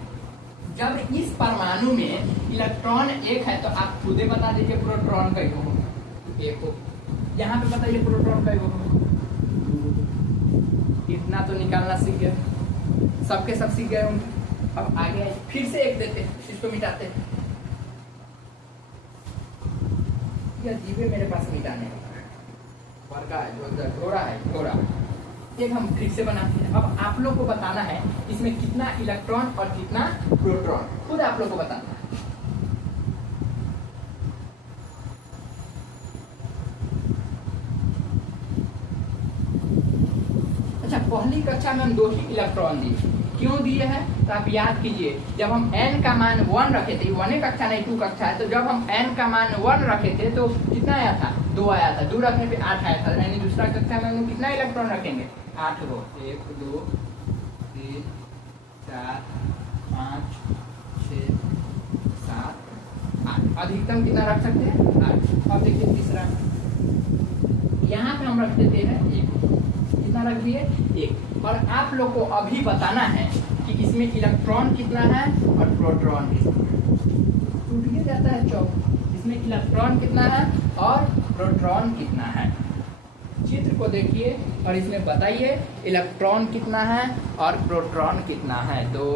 जब इस परमाणु में इलेक्ट्रॉन 1 है तो आप खुद ही बता दीजिए प्रोटॉन कई होगा। 1 हो। यहाँ पे बताइए प्रोटॉन कई होगा। इतना तो निकालना सीख गए, सबके सब सीख गए होंगे। अब आगे फिर से 1 देते हैं, इसको मिटाते हैं। जीवे मेरे पास मिटाने का है, घोड़ा है घोड़ा। एक हम फिर से बनाते हैं। अब आप लोग को बताना है इसमें कितना इलेक्ट्रॉन और कितना प्रोटॉन, खुद आप लोग को बताना है। अच्छा, पहली कक्षा में हम 2 ही इलेक्ट्रॉन दिए। क्यों दिए हैं तो आप याद कीजिए, जब हम n का मान 1 रखे थे, 1 कक्षा नहीं 2 कक्षा है, तो जब हम n का मान 1 रखे थे तो कितना आया था 2 आया था। 2 रखने पे 8 आया था। यानी दूसरा कक्षा में हम कितना इलेक्ट्रॉन रखेंगे 8 गो। 1 2 3 4 5 6 7 8। अधिकतम कितना रख सकते हैं 8। अब देखिए तीसरा, यहाँ पे हम रख देते हैं 1। कितना रख दिए 1। और आप लोग को अभी बताना है कि इसमें इलेक्ट्रॉन कितना है और प्रोटॉन कितना है। टूट के जाता है चौक। इसमें इलेक्ट्रॉन कितना है और प्रोटॉन कितना है। चित्र को देखिए और इसमें बताइए इलेक्ट्रॉन कितना है और प्रोटॉन कितना है। 2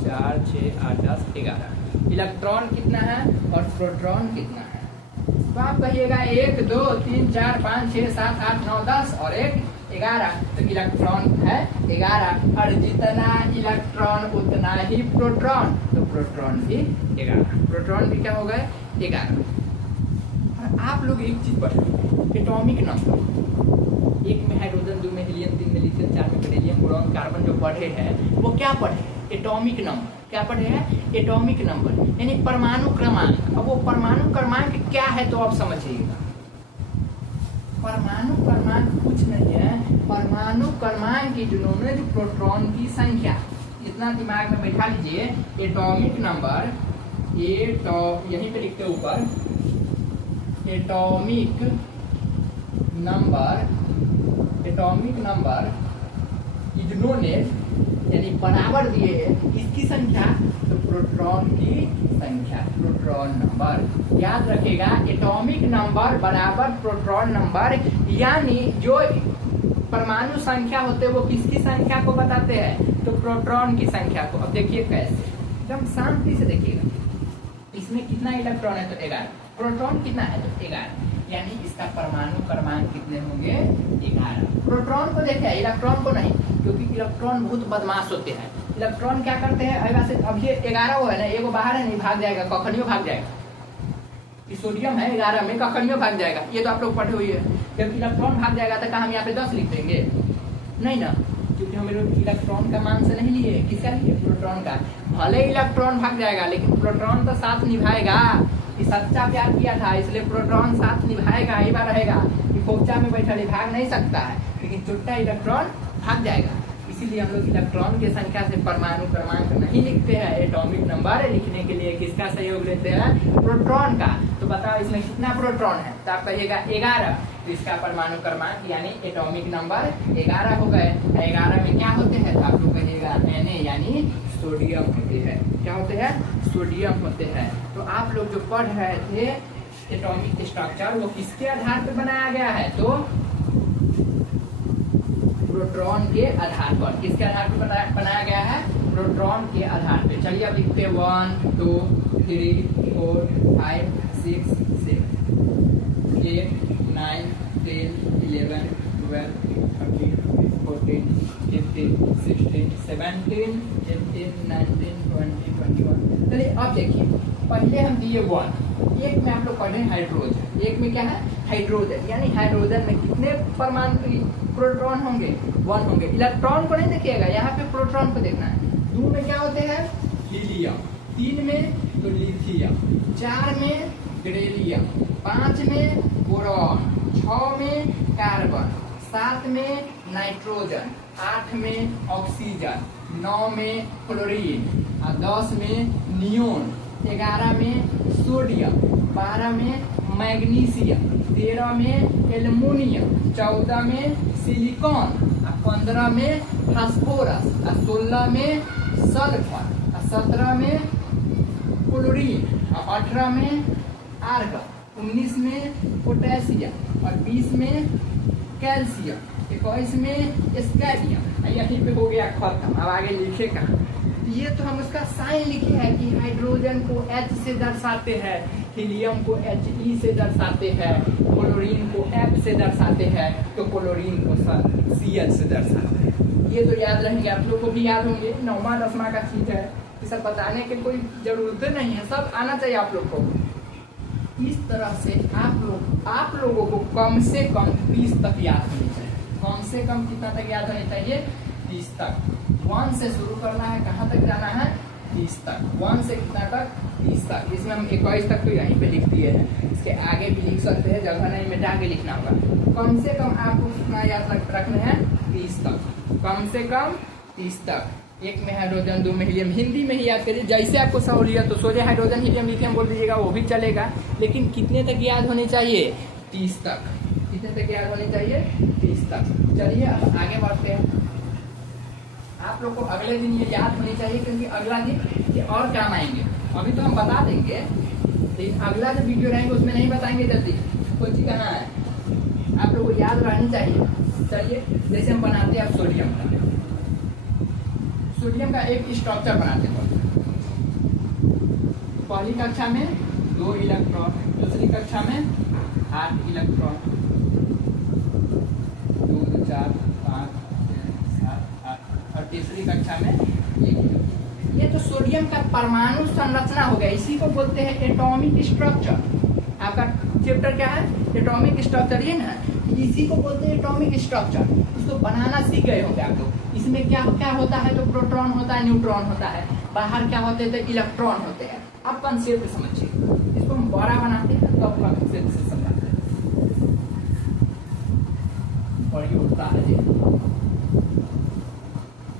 4 6 8 10 11 इलेक्ट्रॉन कितना है और प्रोटॉन कितना है। तो आप कहिएगा 1 2 3 4 5 6 7 8 9 10 और 1 11। तो इलेक्ट्रॉन है 11 और जितना इलेक्ट्रॉन उतना ही प्रोटॉन, तो प्रोटॉन भी 11, प्रोटॉन भी क्या हो गए 11। और आप लोग एक चीज पढ़े, एटॉमिक नंबर, 1 में हाइड्रोजन, 2 में हीलियम, 3 में लिथियम, 4 में बेरिलियम, बोरॉन, कार्बन जो पढ़े हैं वो क्या पढ़े, एटॉमिक नंबर। क्या पढ़े हैं, एटॉमिक नंबर यानी परमाणु क्रमांक। अब वो परमाणु क्रमांक क्या है तो आप समझिएगा। परमाणु क्रमांक कुछ नहीं है, परमाणु क्रमांक की यूनिट प्रोटॉन की संख्या। इतना दिमाग में बैठा लीजिए, एटॉमिक नंबर, यहीं पे लिखते ऊपर, atomic number is known as, यानी बराबर दिए किसकी संख्या, तो प्रोटॉन की संख्या, प्रोटॉन नंबर। याद रखेगा, एटॉमिक नंबर बराबर प्रोटॉन नंबर, यानी जो परमाणु संख्या होते हैं वो किसकी संख्या को बताते हैं, तो प्रोटॉन की संख्या को। अब देखिए कैसे, एकदम शांति से देखिएगा। इसमें कितना इलेक्ट्रॉन है, तो 11। प्रोटॉन कितना है, तो 11, यानी इसका परमाणु क्रमांक कितने होंगे, 11। प्रोटॉन को देखे, इलेक्ट्रॉन को नहीं, क्योंकि इलेक्ट्रॉन बहुत बदमाश होते हैं। इलेक्ट्रॉन क्या करते हैं, अब ये 11 वो है ना, एगो बाहर है, नहीं भाग जाएगा, कखनियों भाग जाएगा। सोडियम है 11 में, कखनियों भाग जाएगा, ये तो आप लोग पढ़े हुए हैं। जब इलेक्ट्रॉन भाग जाएगा तो क्या हम यहाँ पे 10 लिख देंगे, नहीं ना, क्योंकि हम लोग इलेक्ट्रॉन का मान से नहीं लिए, किसका लिए, प्रोटॉन का। भले इलेक्ट्रॉन भाग जाएगा लेकिन प्रोटॉन तो साथ निभाएगा। ये सच्चा प्यार किया था, इसलिए प्रोटॉन साथ निभाएगा, ही बार रहेगा। ये फोक्चा में बैठा भाग नहीं सकता है, लेकिन छोटा इलेक्ट्रॉन भाग जाएगा। इसीलिए हम लोग इलेक्ट्रॉन की संख्या से परमाणु क्रमांक नहीं लिखते हैं। एटॉमिक नंबर लिखने के लिए किसका सहयोग लेते हैं, प्रोटॉन का। तो बताओ इसमें कितना प्रोटॉन है, तो आप कहिएगा 11, तो इसका परमाणु क्रमांक यानी एटॉमिक नंबर 11 हो गए। 11 में क्या होते हैं, तो आप लोग कहिएगा Na, यानी सोडियम होते हैं। क्या होते हैं, सोडियम होते हैं। तो आप लोग जो पढ़ रहे थे एटॉमिक स्ट्रक्चर, वो किसके आधार पर बनाया गया है, तो प्रोटॉन के आधार पर। किसके आधार पर बनाया गया है, प्रोटॉन के आधार पे। चलिए अब लिखते हैं 1 2 3 4 5 6 7 8 9 10 11 12 13 14 15 16 17 18 19 20 21। चलिए अब देखिए, पहले हम दिए 1, एक में आप लोग पढ़े हाइड्रोजन, एक में क्या है, हाइड्रोजन, यानी हाइड्रोजन में कितने परमाणु प्रोटॉन होंगे, 1 होंगे। इलेक्ट्रॉन को नहीं देखिएगा, यहाँ पे प्रोटॉन को देखना है। 2 में क्या होते हैं, हीलियम, 3 में तो लिथियम, 4 में बेरिलियम, 5 में बोरॉन, 6 में कार्बन, 7 में नाइट्रोजन, 8 में ऑक्सीजन, 9 में क्लोरीन, 10 में नियोन, 11 में सोडियम, 12 में मैग्नीशियम, 13 में एल्युमिनियम, 14 में सिलिकॉन, 15 में फास्फोरस, 16 में सल्फर, 17 में क्लोरीन, 18 में आर्गन, 19 में पोटेशियम और 20 में कैल्शियम, 21 में स्कैंडियम। यहीं पे हो गया खत्म। अब आगे लिखेगा, ये तो हम उसका साइन लिखे हैं कि हाइड्रोजन को H से दर्शाते हैं, हीलियम को He से दर्शाते हैं, क्लोरीन को F से दर्शाते हैं, तो क्लोरीन को Cl से दर्शाते हैं। ये तो याद रहेंगे, आप लोग को भी याद होंगे, 9वां 10वां का चीज है, ये सब बताने की कोई जरूरत नहीं है, सब आना चाहिए आप लोग को। इस तरह से आप लोगों को कम से कम 30 तक याद होनी चाहिए। कम से कम कितना तक याद होनी चाहिए, 30 तक। 1 से शुरू करना है, कहाँ तक जाना है, 30 तक। 1 से कितना तक, 30 तक। इसमें हम 21 तक तो यहीं पे लिख दिए हैं, इसके आगे भी लिख सकते हैं, जगह नहीं मिटा के लिखना होगा। कम से कम आपको कितना याद रखना है, 30 तक, कम से कम 30 तक। 1 में हाइड्रोजन, 2 में हीलियम, हिंदी में ही याद करिए, जैसे आपको सहूलियत तो सोचे हाइड्रोजन हीलियम लिथियम बोल दीजिएगा, वो भी चलेगा, लेकिन कितने तक याद होने चाहिए, 30 तक। कितने तक याद होने चाहिए, 30 तक। चलिए अब आगे बढ़ते हैं। आप लोग को अगले दिन ये याद होनी चाहिए, क्योंकि अगला दिन ये और काम आएंगे। अभी तो हम बता देंगे, लेकिन अगला जो वीडियो रहेंगे उसमें नहीं बताएंगे जल्दी। कोई चीज कहाँ है, आप लोगों को याद रहनी चाहिए। चलिए जैसे हम बनाते हैं अब सोडियम का, सोडियम का एक स्ट्रक्चर बनाते हैं। पहली कक्षा में 2 इलेक्ट्रॉन, दूसरी कक्षा में 8 इलेक्ट्रॉन, 2 4 5 6 7 8, और तीसरी कक्षा में 1। ये तो सोडियम का परमाणु संरचना हो गया, इसी को बोलते हैं एटॉमिक स्ट्रक्चर। आपका चैप्टर क्या है? एटॉमिक स्ट्रक्चर, ये ना, इसी को बोलते हैं एटॉमिक स्ट्रक्चर। इसको बनाना सीख गए होंगे आप लोग। इसमें क्या क्या होता है? तो प्रोटॉन होता है, न्यूट्रॉन होता है, बाहर क्या होते हैं? तो इलेक्ट्रॉन होते हैं। आप कंसेप्ट समझिए, इसको हम बड़ा बनाते हैं तो आप कंसेप्ट से समझाते हैं। और ये उठता है जी,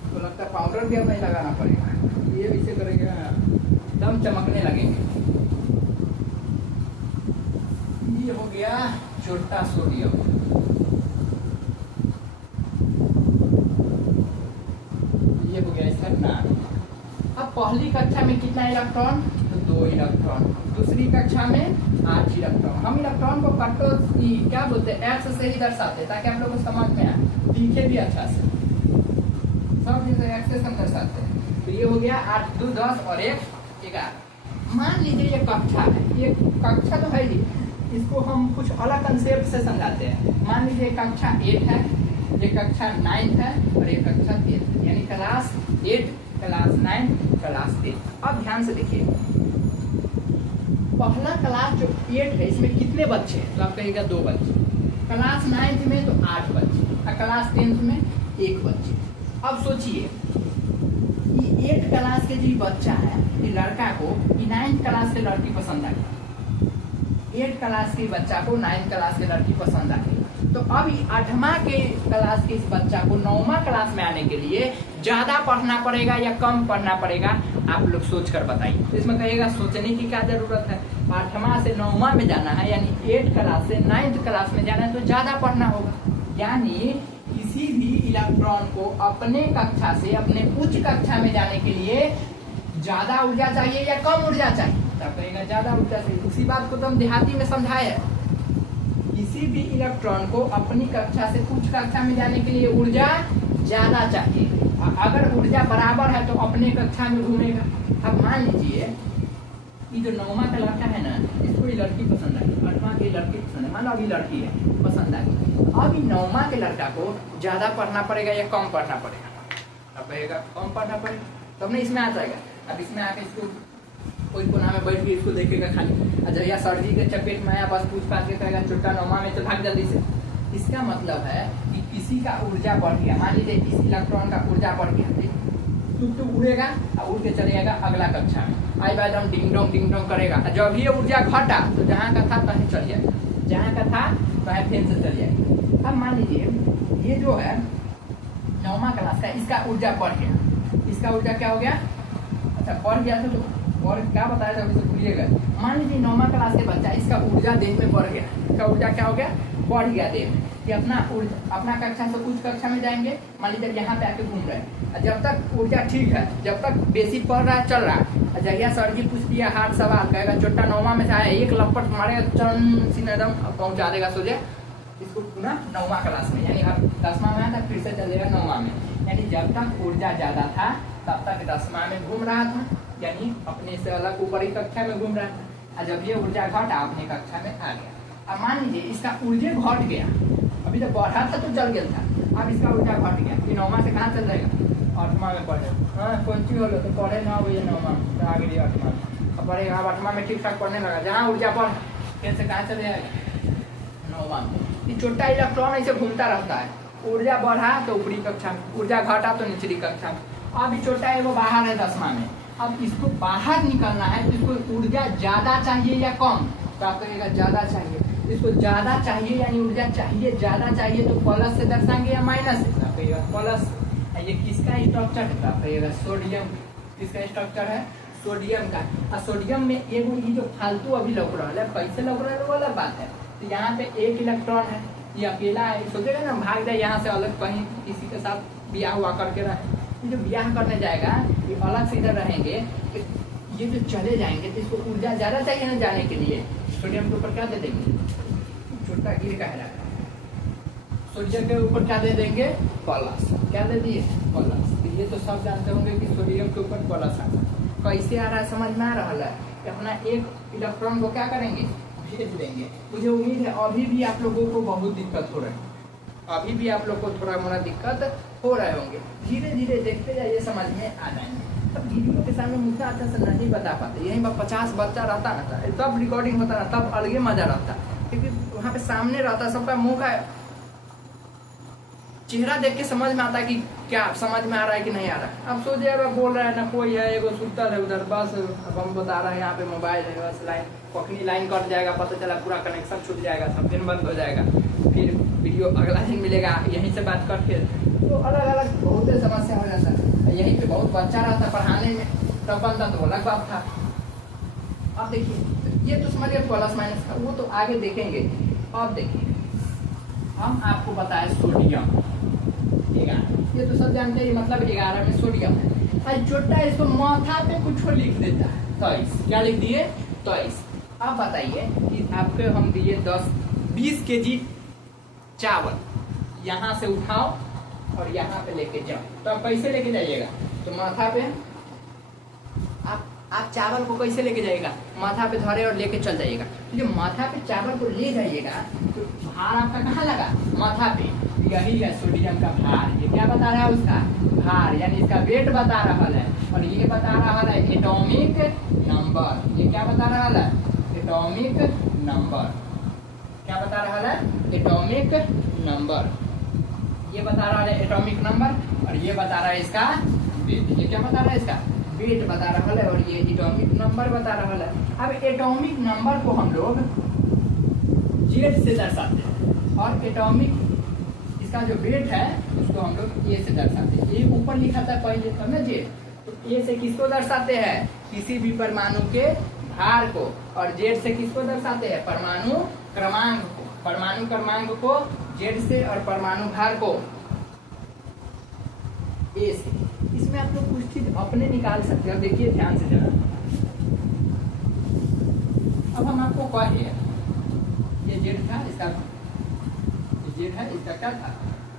तो लगता है पाउडर भी अब नहीं लगाना पड़ेगा, ये भी से करेंगे दम चमकने लगेंगे। ये हो गया छोटा सोडियम। ये हो गया इसका नाम। अब पहली कक्षा में कितना इलेक्ट्रॉन? तो 2 इलेक्ट्रॉन, दूसरी कक्षा में 8 इलेक्ट्रॉन। हम इलेक्ट्रॉन को कटो क्या बोलते हैं? एक्स से ही दर्शाते हैं ताकि आप लोग को समझ में आए, दिखे भी अच्छा से। सब चीजें एक्स से दर्शाते हैं। तो ये हो गया 8 2 10 और 1 11। मान लीजिए ये कक्षा है, ये कक्षा तो है ही, इसको हम कुछ अलग कंसेप्ट से समझाते हैं। मान लीजिए कक्षा 8 है, ये कक्षा 9 है और ये कक्षा 10 है, यानी क्लास 8, क्लास 9, क्लास 10। अब ध्यान से देखिए, पहला क्लास जो 8 है इसमें कितने बच्चे हैं? तो आप कहिएगा 2 बच्चे। क्लास 9 में तो 8 बच्चे और क्लास 10 में 1 बच्चे। अब सोचिए, ये 8 क्लास के जो बच्चा है, ये लड़का को 9th क्लास के लड़की पसंद आ गई, 8 क्लास के बच्चा को 9th क्लास के लड़की पसंद आ गई। तो अब 8वां के क्लास के इस बच्चा को 9वां क्लास में आने के लिए ज्यादा पढ़ना पड़ेगा या कम पढ़ना पड़ेगा? आप लोग सोच कर बताइए। तो इसमें कहिएगा सोचने की क्या जरूरत है? 8वां से 9वां में जाना है, यानी 8 क्लास से 9th क्लास में जाना है, तो ज्यादा पढ़ना होगा। यानी किसी भी इलेक्ट्रॉन को अपने कक्षा से अपने उच्च कक्षा में जाने के लिए ज्यादा ऊर्जा चाहिए या कम ऊर्जा चाहिए? तब कहेगा ज्यादा ऊर्जा चाहिए। उसी बात को तो हम देहाती में समझाए है। किसी भी इलेक्ट्रॉन को अपनी कक्षा से उच्च कक्षा में जाने के लिए ऊर्जा ज्यादा चाहिए। अगर ऊर्जा बराबर है तो अपने कक्षा में घूमेगा। अब मान लीजिए ये जो 9वां का लड़का है ना, इसको ये लड़की पसंद आ गई, 8वां की लड़की पसंद है, मान लो अभी लड़की है पसंद आ गई। अब 9वां के लड़का को ज्यादा पढ़ना पड़ेगा या कम पढ़ना पड़ेगा? अब कहेगा कम पढ़ना पड़ेगा, तब नहीं इसमें आ जाएगा। अब इसमें आके इसको कोई कोना में बैठ के इसको देखेगा खाली, जहिया सर्दी के चपेट में आया बस पूछ पाछ के कहेगा छोटा 9वां में तो भाग जल्दी से। इसका मतलब है कि किसी का ऊर्जा बढ़ गया, मान लीजिए इस इलेक्ट्रॉन का ऊर्जा बढ़ गया, तो उड़ेगा और उड़ के चले जाएगा अगला कक्षा में। आई बाय दम डिंग डोंग करेगा। जब ये ऊर्जा घटा तो जहाँ का था कहीं चल जाएगा, जहाँ का था वहीं फिर से चल जाएगा। अब मान लीजिए ये जो है 9वां क्लास का, इसका ऊर्जा बढ़ गया, इसका ऊर्जा क्या हो गया? अच्छा बढ़ गया तो और क्या बताया था उसे भूलिएगा। मान लीजिए 9वां क्लास के बच्चा, इसका ऊर्जा देह में बढ़ गया, इसका ऊर्जा क्या हो गया? बढ़ गया देह में, कि अपना कक्षा से उच्च कक्षा में जाएंगे। मान लीजिए यहाँ पे आके घूम रहे हैं, जब तक ऊर्जा ठीक है, जब तक बेसिक पढ़ रहा है चल रहा है, जहिया सर जी पूछ दिया हार्ड सवाल, कहेगा छोटा 9वां में से आया, एक लपट मारेगा चन सीना एकदम पहुंचा देगा सोचे इसको पुनः 9वां क्लास में, यानी अब 10वां में आया था फिर से चल जाएगा 9वां में। यानी जब तक ऊर्जा ज्यादा था तब तक 10वां में घूम रहा था, यानी अपने से अलग ऊपरी कक्षा में घूम रहा था। जब ये ऊर्जा घटा अपने कक्षा में आ गया। अब मान लीजिए इसका ऊर्जा घट गया, अभी तो बढ़ा था तो चल गया था, अब इसका ऊर्जा घट गया, कि 9वां से कहाँ चल जाएगा? 8वां में पढ़े। हाँ कौन सी हो तो पढ़े ना भैया 9वां तो आ गई 8वां, अब पढ़ेगा। अब 8वां में ठीक ठाक पढ़ने लगा, जहाँ ऊर्जा बढ़ फिर से कहाँ चले जाएगा? 9वां में। ये छोटा इलेक्ट्रॉन ऐसे घूमता रहता है, ऊर्जा बढ़ा तो ऊपरी कक्षा में, ऊर्जा घटा तो निचली कक्षा में। अभी छोटा है वो बाहर है 10वां में, अब इसको बाहर निकलना है तो इसको ऊर्जा ज्यादा चाहिए या कम? तो आप कहिएगा ज्यादा चाहिए। इसको ज्यादा चाहिए यानी ऊर्जा चाहिए ज्यादा चाहिए, तो प्लस से दर्शाएंगे या माइनस से? आप कहिएगा प्लस। ये किसका स्ट्रक्चर है? आप कहिएगा सोडियम। किसका स्ट्रक्चर है? सोडियम का। और सोडियम में एगो ये जो फालतू अभी लग रहा है, कैसे लग रहा है वो अलग बात है। तो यहाँ पे 1 इलेक्ट्रॉन है, ये अकेला है, सोचेगा ना भाग जाए यहाँ से अलग कहीं किसी के साथ ब्याह हुआ करके रहे। ये जो ब्याह करने जाएगा ये अलग से इधर रहेंगे, ये जो चले जाएंगे तो इसको ऊर्जा ज्यादा चाहिए ना जाने के लिए, सोडियम के ऊपर क्या दे देंगे? छोटा गिर का है सोडियम के ऊपर क्या दे देंगे, प्लस। क्या दे दिए, प्लस। तो ये तो सब जानते होंगे कि सोडियम के ऊपर प्लस आता है। कैसे आ रहा है समझ में आ रहा है कि अपना एक इलेक्ट्रॉन को क्या करेंगे, भेज देंगे। मुझे उम्मीद है अभी भी आप लोगों को बहुत दिक्कत हो रही है, अभी भी आप लोग को थोड़ा मोड़ा दिक्कत हो रहे होंगे। धीरे धीरे देखते जाइए, समझ में आ जाएंगे। अब वीडियो के सामने मुद्दा अच्छा से नहीं बता पाते, यहीं पर 50 बच्चा रहता ना, तब रिकॉर्डिंग होता ना, तब अलगे मजा रहता, क्योंकि वहाँ पे सामने रहता, सबका मुंह का चेहरा देख के समझ में आता है कि क्या समझ में आ रहा है कि नहीं आ रहा है। अब सोचिए अब बोल रहा है ना, कोई है एगो सुतर है उधर, बस अब हम बता रहे हैं यहाँ पे मोबाइल है, बस लाइन पकड़ी, लाइन कट जाएगा, पता चला पूरा कनेक्शन छूट जाएगा, सब दिन बंद हो जाएगा, फिर वीडियो अगला दिन मिलेगा, यहीं से बात करके तो अलग अलग बहुत समस्या हो जाता है। यहीं पे बहुत बच्चा रहता पढ़ाने में, तब बनता तो अलग बात था। अब देखिए ये तो समझिए प्लस माइनस का, वो तो आगे देखेंगे। अब देखिए हम आपको बताए सोडियम 11, ये तो सब जानते हैं, मतलब 11 में सोडियम है। छोटा इसको माथा पे कुछ लिख देता है 23, क्या लिख दिए 23। अब बताइए कि आपको हम दिए 20 kg चावल, यहाँ से उठाओ और यहाँ पे लेके जाओ, तो आप कैसे लेके जाइएगा, तो माथा पे आप चावल को कैसे लेके जाइएगा, माथा पे धरे और लेके चल जाइएगा। तो जब माथा पे चावल को ले जाइएगा तो भार आपका कहाँ लगा, माथा पे, यही है सोडियम का भार। ये क्या बता रहा है, उसका भार, यानी इसका वेट बता रहा है। और ये बता रहा है एटॉमिक नंबर। ये क्या बता रहा है, एटॉमिक नंबर। क्या बता रहा है, एटॉमिक नंबर। ये बता रहा है एटॉमिक नंबर, और ये बता रहा है इसका वेट। ये क्या बता रहा है, इसका वेट बता रहा है, और ये एटॉमिक नंबर बता रहा है। अब एटॉमिक नंबर को हम लोग जेड से दर्शाते हैं, और एटॉमिक इसका जो वेट है उसको हम लोग ए से दर्शाते हैं। ये ऊपर लिखा था पहले, समझिए। तो ए से किसको दर्शाते हैं, किसी भी परमाणु के भार को, और जेड से किसको दर्शाते हैं, परमाणु क्रमांक को। परमाणु क्रमांक को जेड से, और परमाणु भार को ए से। इसमें आप लोग कुछ चीज अपने निकाल सकते हैं। देखिए ध्यान से जरा, अब हम आपको कहे ये जेड था, इसका जेड है, इसका क्या था,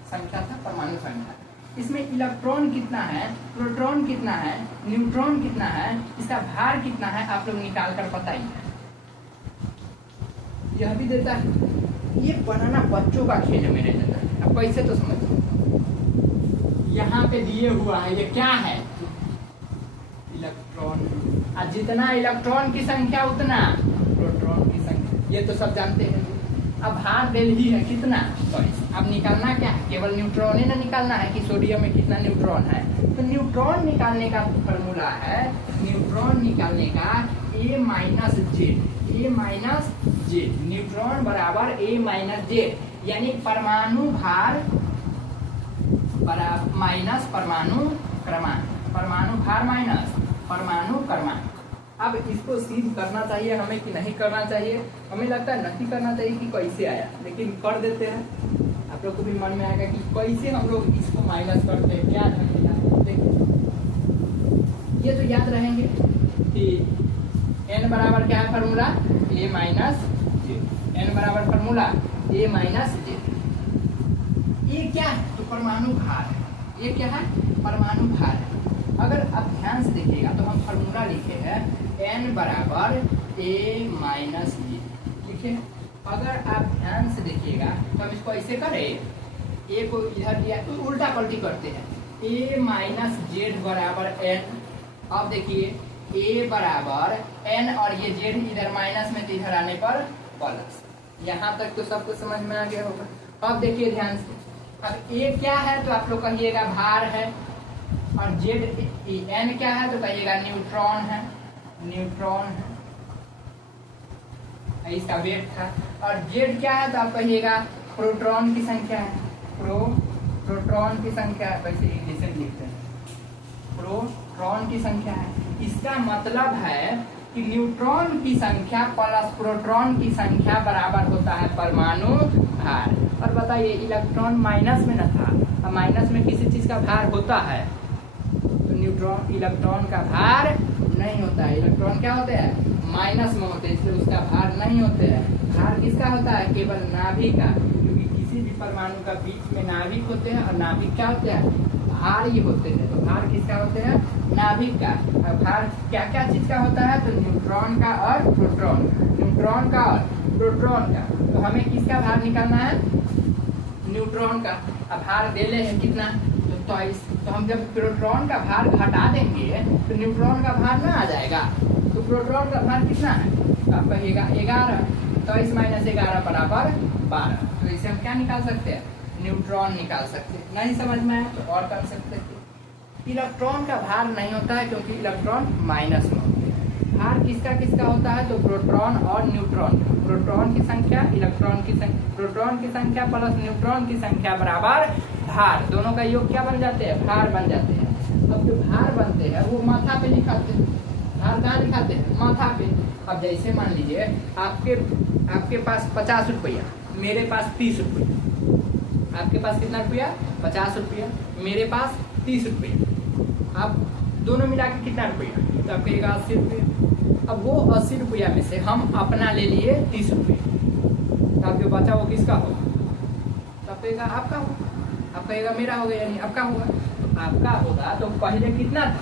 संख्या था, परमाणु संख्या। इसमें इलेक्ट्रॉन कितना है, प्रोटॉन कितना है, न्यूट्रॉन कितना है, इसका भार कितना है, आप लोग निकाल कर बताइए। यह भी देता है। ये बनाना बच्चों का खेल है मेरे नजर। अब कैसे तो समझिए, यहाँ पे दिए हुआ है, ये क्या है, इलेक्ट्रॉन। और जितना इलेक्ट्रॉन की संख्या उतना प्रोटॉन की संख्या, ये तो सब जानते हैं। अब भार डेल ही है कितना, तो अब निकालना क्या है, केवल न्यूट्रॉन ही ना निकालना है कि सोडियम में कितना न्यूट्रॉन है। तो न्यूट्रॉन निकालने का फॉर्मूला है, न्यूट्रॉन निकालने का ए माइनस जेड। ए माइनस जेड, न्यूट्रॉन बराबर ए माइनस जेड, यानी परमाणु भार बराबर माइनस परमाणु क्रमांक, परमाणु भार माइनस परमाणु क्रमांक। अब इसको सिद्ध करना चाहिए हमें कि नहीं करना चाहिए, हमें लगता है नहीं करना चाहिए कि कैसे आया, लेकिन कर देते हैं। आप लोग को भी मन में आएगा कि कैसे हम लोग इसको माइनस करते हैं, क्या देखिए ये तो याद रहेंगे कि n बराबर क्या है formula, a minus J. n बराबर फॉर्मूला a माइनस जे। ये क्या है, तो परमाणु भार है। ये क्या है, परमाणु भार है। अगर आप ध्यान से देखिएगा तो हम फॉर्मूला लिखे हैं n बराबर a माइनस जे, लिखे। अगर आप ध्यान से देखिएगा तो हम इसको ऐसे करें, a को इधर लिया तो उल्टा पलटी करते हैं, a माइनस जेड बराबर n। अब देखिए a बराबर n, और ये z इधर माइनस में, तो इधर आने पर प्लस। यहाँ तक तो सबको समझ में आ गया होगा। अब देखिए ध्यान से, अब a क्या है तो आप लोग कहिएगा भार है, और जेड n क्या है तो कहिएगा न्यूट्रॉन है, न्यूट्रॉन है, इसका वेट था। और जेड क्या है तो आप कहिएगा प्रोटॉन की संख्या है, प्रोटॉन की संख्या है, वैसे इंग्लिश में लिखते हैं, प्रोटॉन की संख्या है। इसका मतलब है कि न्यूट्रॉन की संख्या प्लस प्रोटॉन की संख्या बराबर होता है परमाणु भार। और बताइए इलेक्ट्रॉन माइनस में न था, अब माइनस में किसी चीज का भार होता है तो न्यूट्रॉन इलेक्ट्रॉन का भार नहीं होता है। इलेक्ट्रॉन क्या होते हैं, माइनस में होते हैं, इसलिए उसका भार नहीं होते हैं। भार किसका होता है, केवल नाभि का, क्योंकि किसी भी परमाणु का बीच में नाभिक होते हैं और नाभिक क्या होते हैं, भार ही होते हैं। तो भार किसका होते हैं, नाभिक का। और भार क्या क्या चीज का होता है, तो न्यूट्रॉन का और प्रोटॉन का, न्यूट्रॉन का और प्रोटॉन का। तो हमें किसका भार निकालना है, न्यूट्रॉन का। अब भार दे ले है कितना, तो 23। तो हम जब प्रोटॉन का भार घटा देंगे तो न्यूट्रॉन का भार ना आ जाएगा। तो प्रोटॉन का भार कितना है, तो आप कहिएगा 11। 23 माइनस 11 बराबर 12। तो इसे हम क्या निकाल सकते हैं, न्यूट्रॉन निकाल सकते हैं। नहीं समझ में आया तो और कर सकते हैं। इलेक्ट्रॉन का भार नहीं होता है क्योंकि इलेक्ट्रॉन माइनस में होते हैं। भार किसका किसका होता है, तो प्रोटॉन और न्यूट्रॉन। प्रोटॉन की संख्या इलेक्ट्रॉन की संख्या, प्रोटॉन की संख्या प्लस न्यूट्रॉन की संख्या बराबर भार। दोनों का योग क्या बन जाते हैं, भार बन जाते हैं। अब जो भार बनते हैं वो माथा पे लिखाते हैं। भार कहाँ लिखाते हैं, माथा पे। अब जैसे मान लीजिए आपके पास 50 रुपया, मेरे पास 30 रुपया। आपके पास कितना रुपया, 50 रुपया, मेरे पास 30 रुपया। आप दोनों मिला के कितना रुपया, तो आप कहिएगा 80 रुपया। अब वो 80 रुपया में से हम अपना ले लिए 30 रुपये, तो आप जो बचा वो किसका होगा, तो आप कहेगा आपका होगा। आप कहेगा मेरा हो गया, यानी आपका होगा। तो आपका होगा तो पहले कितना था,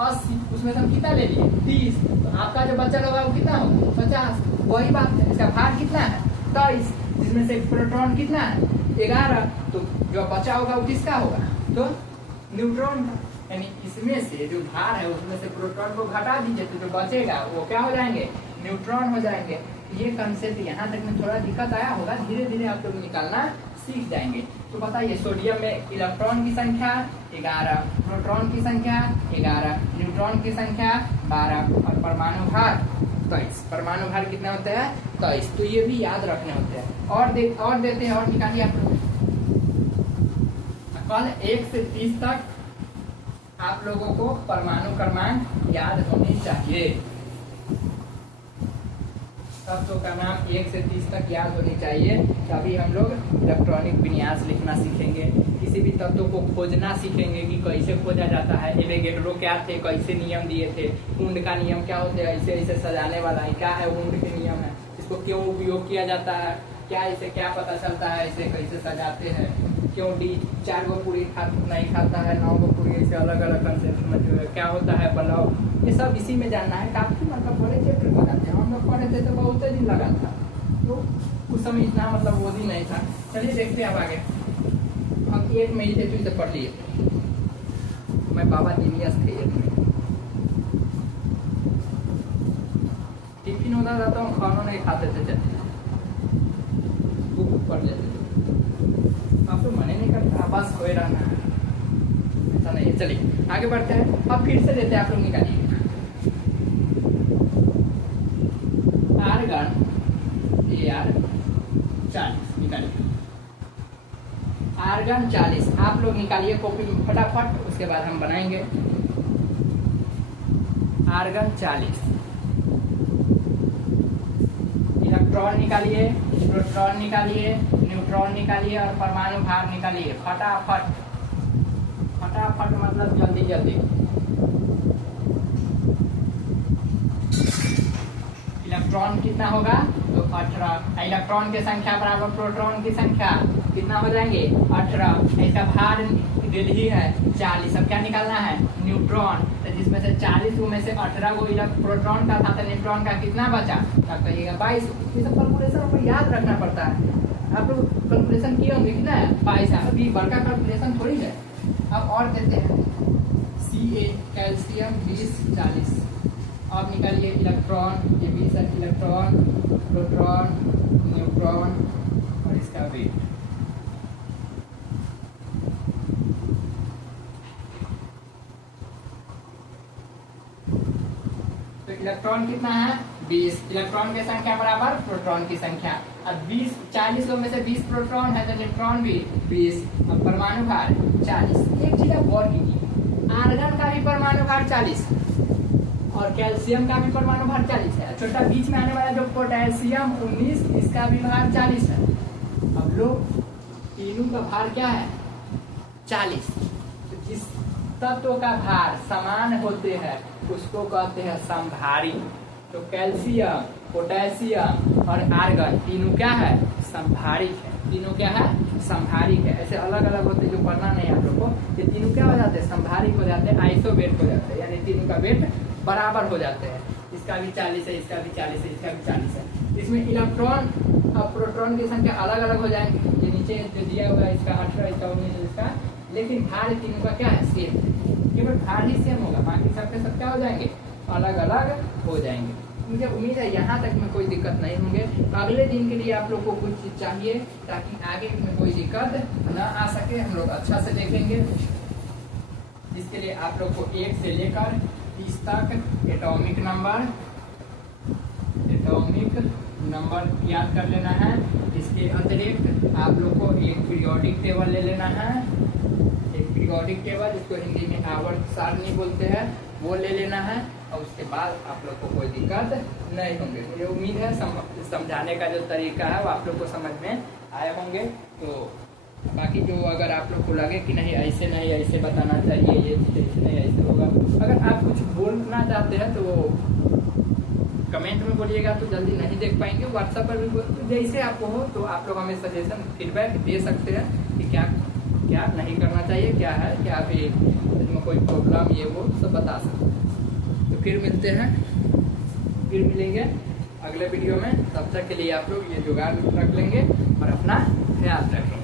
80, उसमें से हम कितना ले लिए 30। तो आपका जो बचा होगा वो कितना होगा, 50। वही बात है, इसका भार कितना है 23, जिसमें से प्रोटॉन कितना है 11। तो जो बचा होगा वो किसका होगा, तो न्यूट्रॉन का। यानी इसमें से जो भार है उसमें से प्रोटॉन को घटा दीजिए तो जो बचेगा वो क्या हो जाएंगे, न्यूट्रॉन हो जाएंगे। ये कंसेप्ट यहाँ तक में थोड़ा दिक्कत आया होगा, धीरे धीरे आप लोग निकालना सीख जाएंगे। तो बताइए सोडियम में इलेक्ट्रॉन की संख्या 11, प्रोटॉन की संख्या 11, न्यूट्रॉन की संख्या 12 और परमाणु भार 23। परमाणु भार कितना होता है, 23। तो ये भी याद रखने होते हैं। और देते हैं, और निकालिए आप लोग। कल 1 से 30 तक आप लोगों को परमाणु क्रमांक याद होनी चाहिए। तत्वों का नाम 1 से 30 तक याद होनी चाहिए, तभी हम लोग इलेक्ट्रॉनिक विन्यास लिखना सीखेंगे। किसी भी तत्व को खोजना सीखेंगे कि कैसे खोजा जाता है। एवेगेड्रो क्या थे, कैसे नियम दिए थे, वुंड का नियम क्या होता है, ऐसे ऐसे सजाने वाला है, क्या है वुंड के नियम है, इसको क्यों उपयोग किया जाता है, क्या इसे क्या पता चलता है, इसे कैसे सजाते हैं, क्यों डी 4 गो पूरी नहीं खाता है, 9 गो पूरी, ऐसे अलग अलग कंसेप्ट में जो है क्या होता है बलाव, ये सब इसी में जानना है। काफी मतलब बड़े चैप्टर लगाते हैं, हम लोग पढ़े थे तो बहुत दिन लगा था, तो उस समय इतना मतलब वो ही नहीं था। चलिए देखते हैं अब आगे। हम 1 में ही थे तो इसे पढ़ लिए, मैं बाबा जीनियस थे 1 में। टिफिन होता था तो हम खाना नहीं खाते थे, चलिए बुक पढ़ लेते थे। अब तो मने नहीं करता, बस खोए रहना है, ऐसा नहीं है। चलिए आगे बढ़ते हैं। अब फिर से लेते हैं, आप लोग निकालिए। आर्गन AR40 निकालिए। आर्गन 40 आप लोग निकालिए कॉपी में फटाफट, उसके बाद हम बनाएंगे। आर्गन 40 इलेक्ट्रॉन निकालिए, प्रोटॉन निकालिए, न्यूट्रॉन निकालिए और परमाणु भार निकालिए फटाफट। फटाफट मतलब जल्दी जल्दी। इलेक्ट्रॉन कितना होगा, तो 18। इलेक्ट्रॉन की संख्या बराबर प्रोटॉन की संख्या, कितना हो जाएंगे 18। इसका भार ही है 40। अब क्या निकालना है, न्यूट्रॉन। तो जिसमें से 40 में से 18 को प्रोटॉन का था, तो न्यूट्रॉन का कितना बचा, तब कहिएगा 22। ये सब कैलकुलेशन हमको याद रखना पड़ता है। आप लोग कैलकुलेशन किए होंगे कितना है 22। अभी बड़का कैलकुलेशन थोड़ी है। अब और देते हैं Ca कैल्शियम 20 40। अब निकालिए इलेक्ट्रॉन, ये 20 है इलेक्ट्रॉन, प्रोटॉन, न्यूट्रॉन और इसका वेट। तो इलेक्ट्रॉन कितना है 20। इलेक्ट्रॉन की संख्या बराबर प्रोटॉन की संख्या। अब 20 40 में से 20 प्रोटॉन है तो न्यूट्रॉन भी 20। अब परमाणु भार 40। एक चीज आप गौर कीजिए, आर्गन का भी परमाणु भार 40 और कैल्शियम का भी परमाणु भार 40 है। छोटा बीच में आने वाला जो पोटेशियम 19, इसका भी भार 40 है। अब लोग तीनों का भार क्या है 40। तो जिस तत्व का भार समान होते हैं उसको कहते हैं समभारी। तो कैल्शियम, पोटेशियम और आर्गन तीनों क्या है, समभारिक है। तीनों क्या है, संभारिक है। ऐसे अलग अलग होते जो पढ़ना नहीं आप लोग को, ये तीनों क्या हो जाते हैं, संभारिक हो जाते हैं, आइसो वेट हो जाते हैं, यानी तीनों का वेट बराबर हो जाते हैं। इसका भी 40 है, इसका भी 40 है, इसका भी 40 है। इसमें इलेक्ट्रॉन और प्रोटॉन की संख्या अलग अलग हो जाएंगे, ये नीचे जो दिया हुआ है इसका 18, इसका 19, इसका, लेकिन भार तीनों का क्या है, सेम, केवल भार ही सेम होगा, बाकी सबके सब क्या हो जाएंगे, अलग अलग हो जाएंगे। मुझे उम्मीद है यहाँ तक में कोई दिक्कत नहीं होंगे। अगले दिन के लिए आप लोग को कुछ चीज चाहिए ताकि आगे में कोई दिक्कत न आ सके, हम लोग अच्छा से देखेंगे। जिसके लिए आप लोग को 1 से लेकर 30 तक एटॉमिक नंबर याद कर लेना है। इसके अतिरिक्त आप लोग को एक पीरियोडिक टेबल ले लेना है, एक पीरियोडिक टेबल जिसको हिंदी में आवर्त सारणी बोलते हैं, वो ले लेना है। और उसके बाद आप लोग को कोई दिक्कत नहीं होंगे। मुझे उम्मीद है समझाने का जो तरीका है वो आप लोग को समझ में आए होंगे। तो बाकी जो अगर आप लोग को लगे कि नहीं ऐसे नहीं ऐसे बताना चाहिए, ये ऐसे नहीं ऐसे होगा, अगर आप कुछ बोलना चाहते हैं तो कमेंट में बोलिएगा, तो जल्दी नहीं देख पाएंगे। व्हाट्सएप पर भी जैसे आपको हो तो आप लोग हमें सजेशन फीडबैक दे सकते हैं कि क्या क्या नहीं करना चाहिए, क्या है, क्या भी इसमें कोई प्रॉब्लम, ये वो सब बता सकते हैं। तो फिर मिलते हैं, फिर मिलेंगे अगले वीडियो में। तब तक के लिए आप लोग ये जुगाड़ रख लेंगे और अपना ख्याल रखेंगे।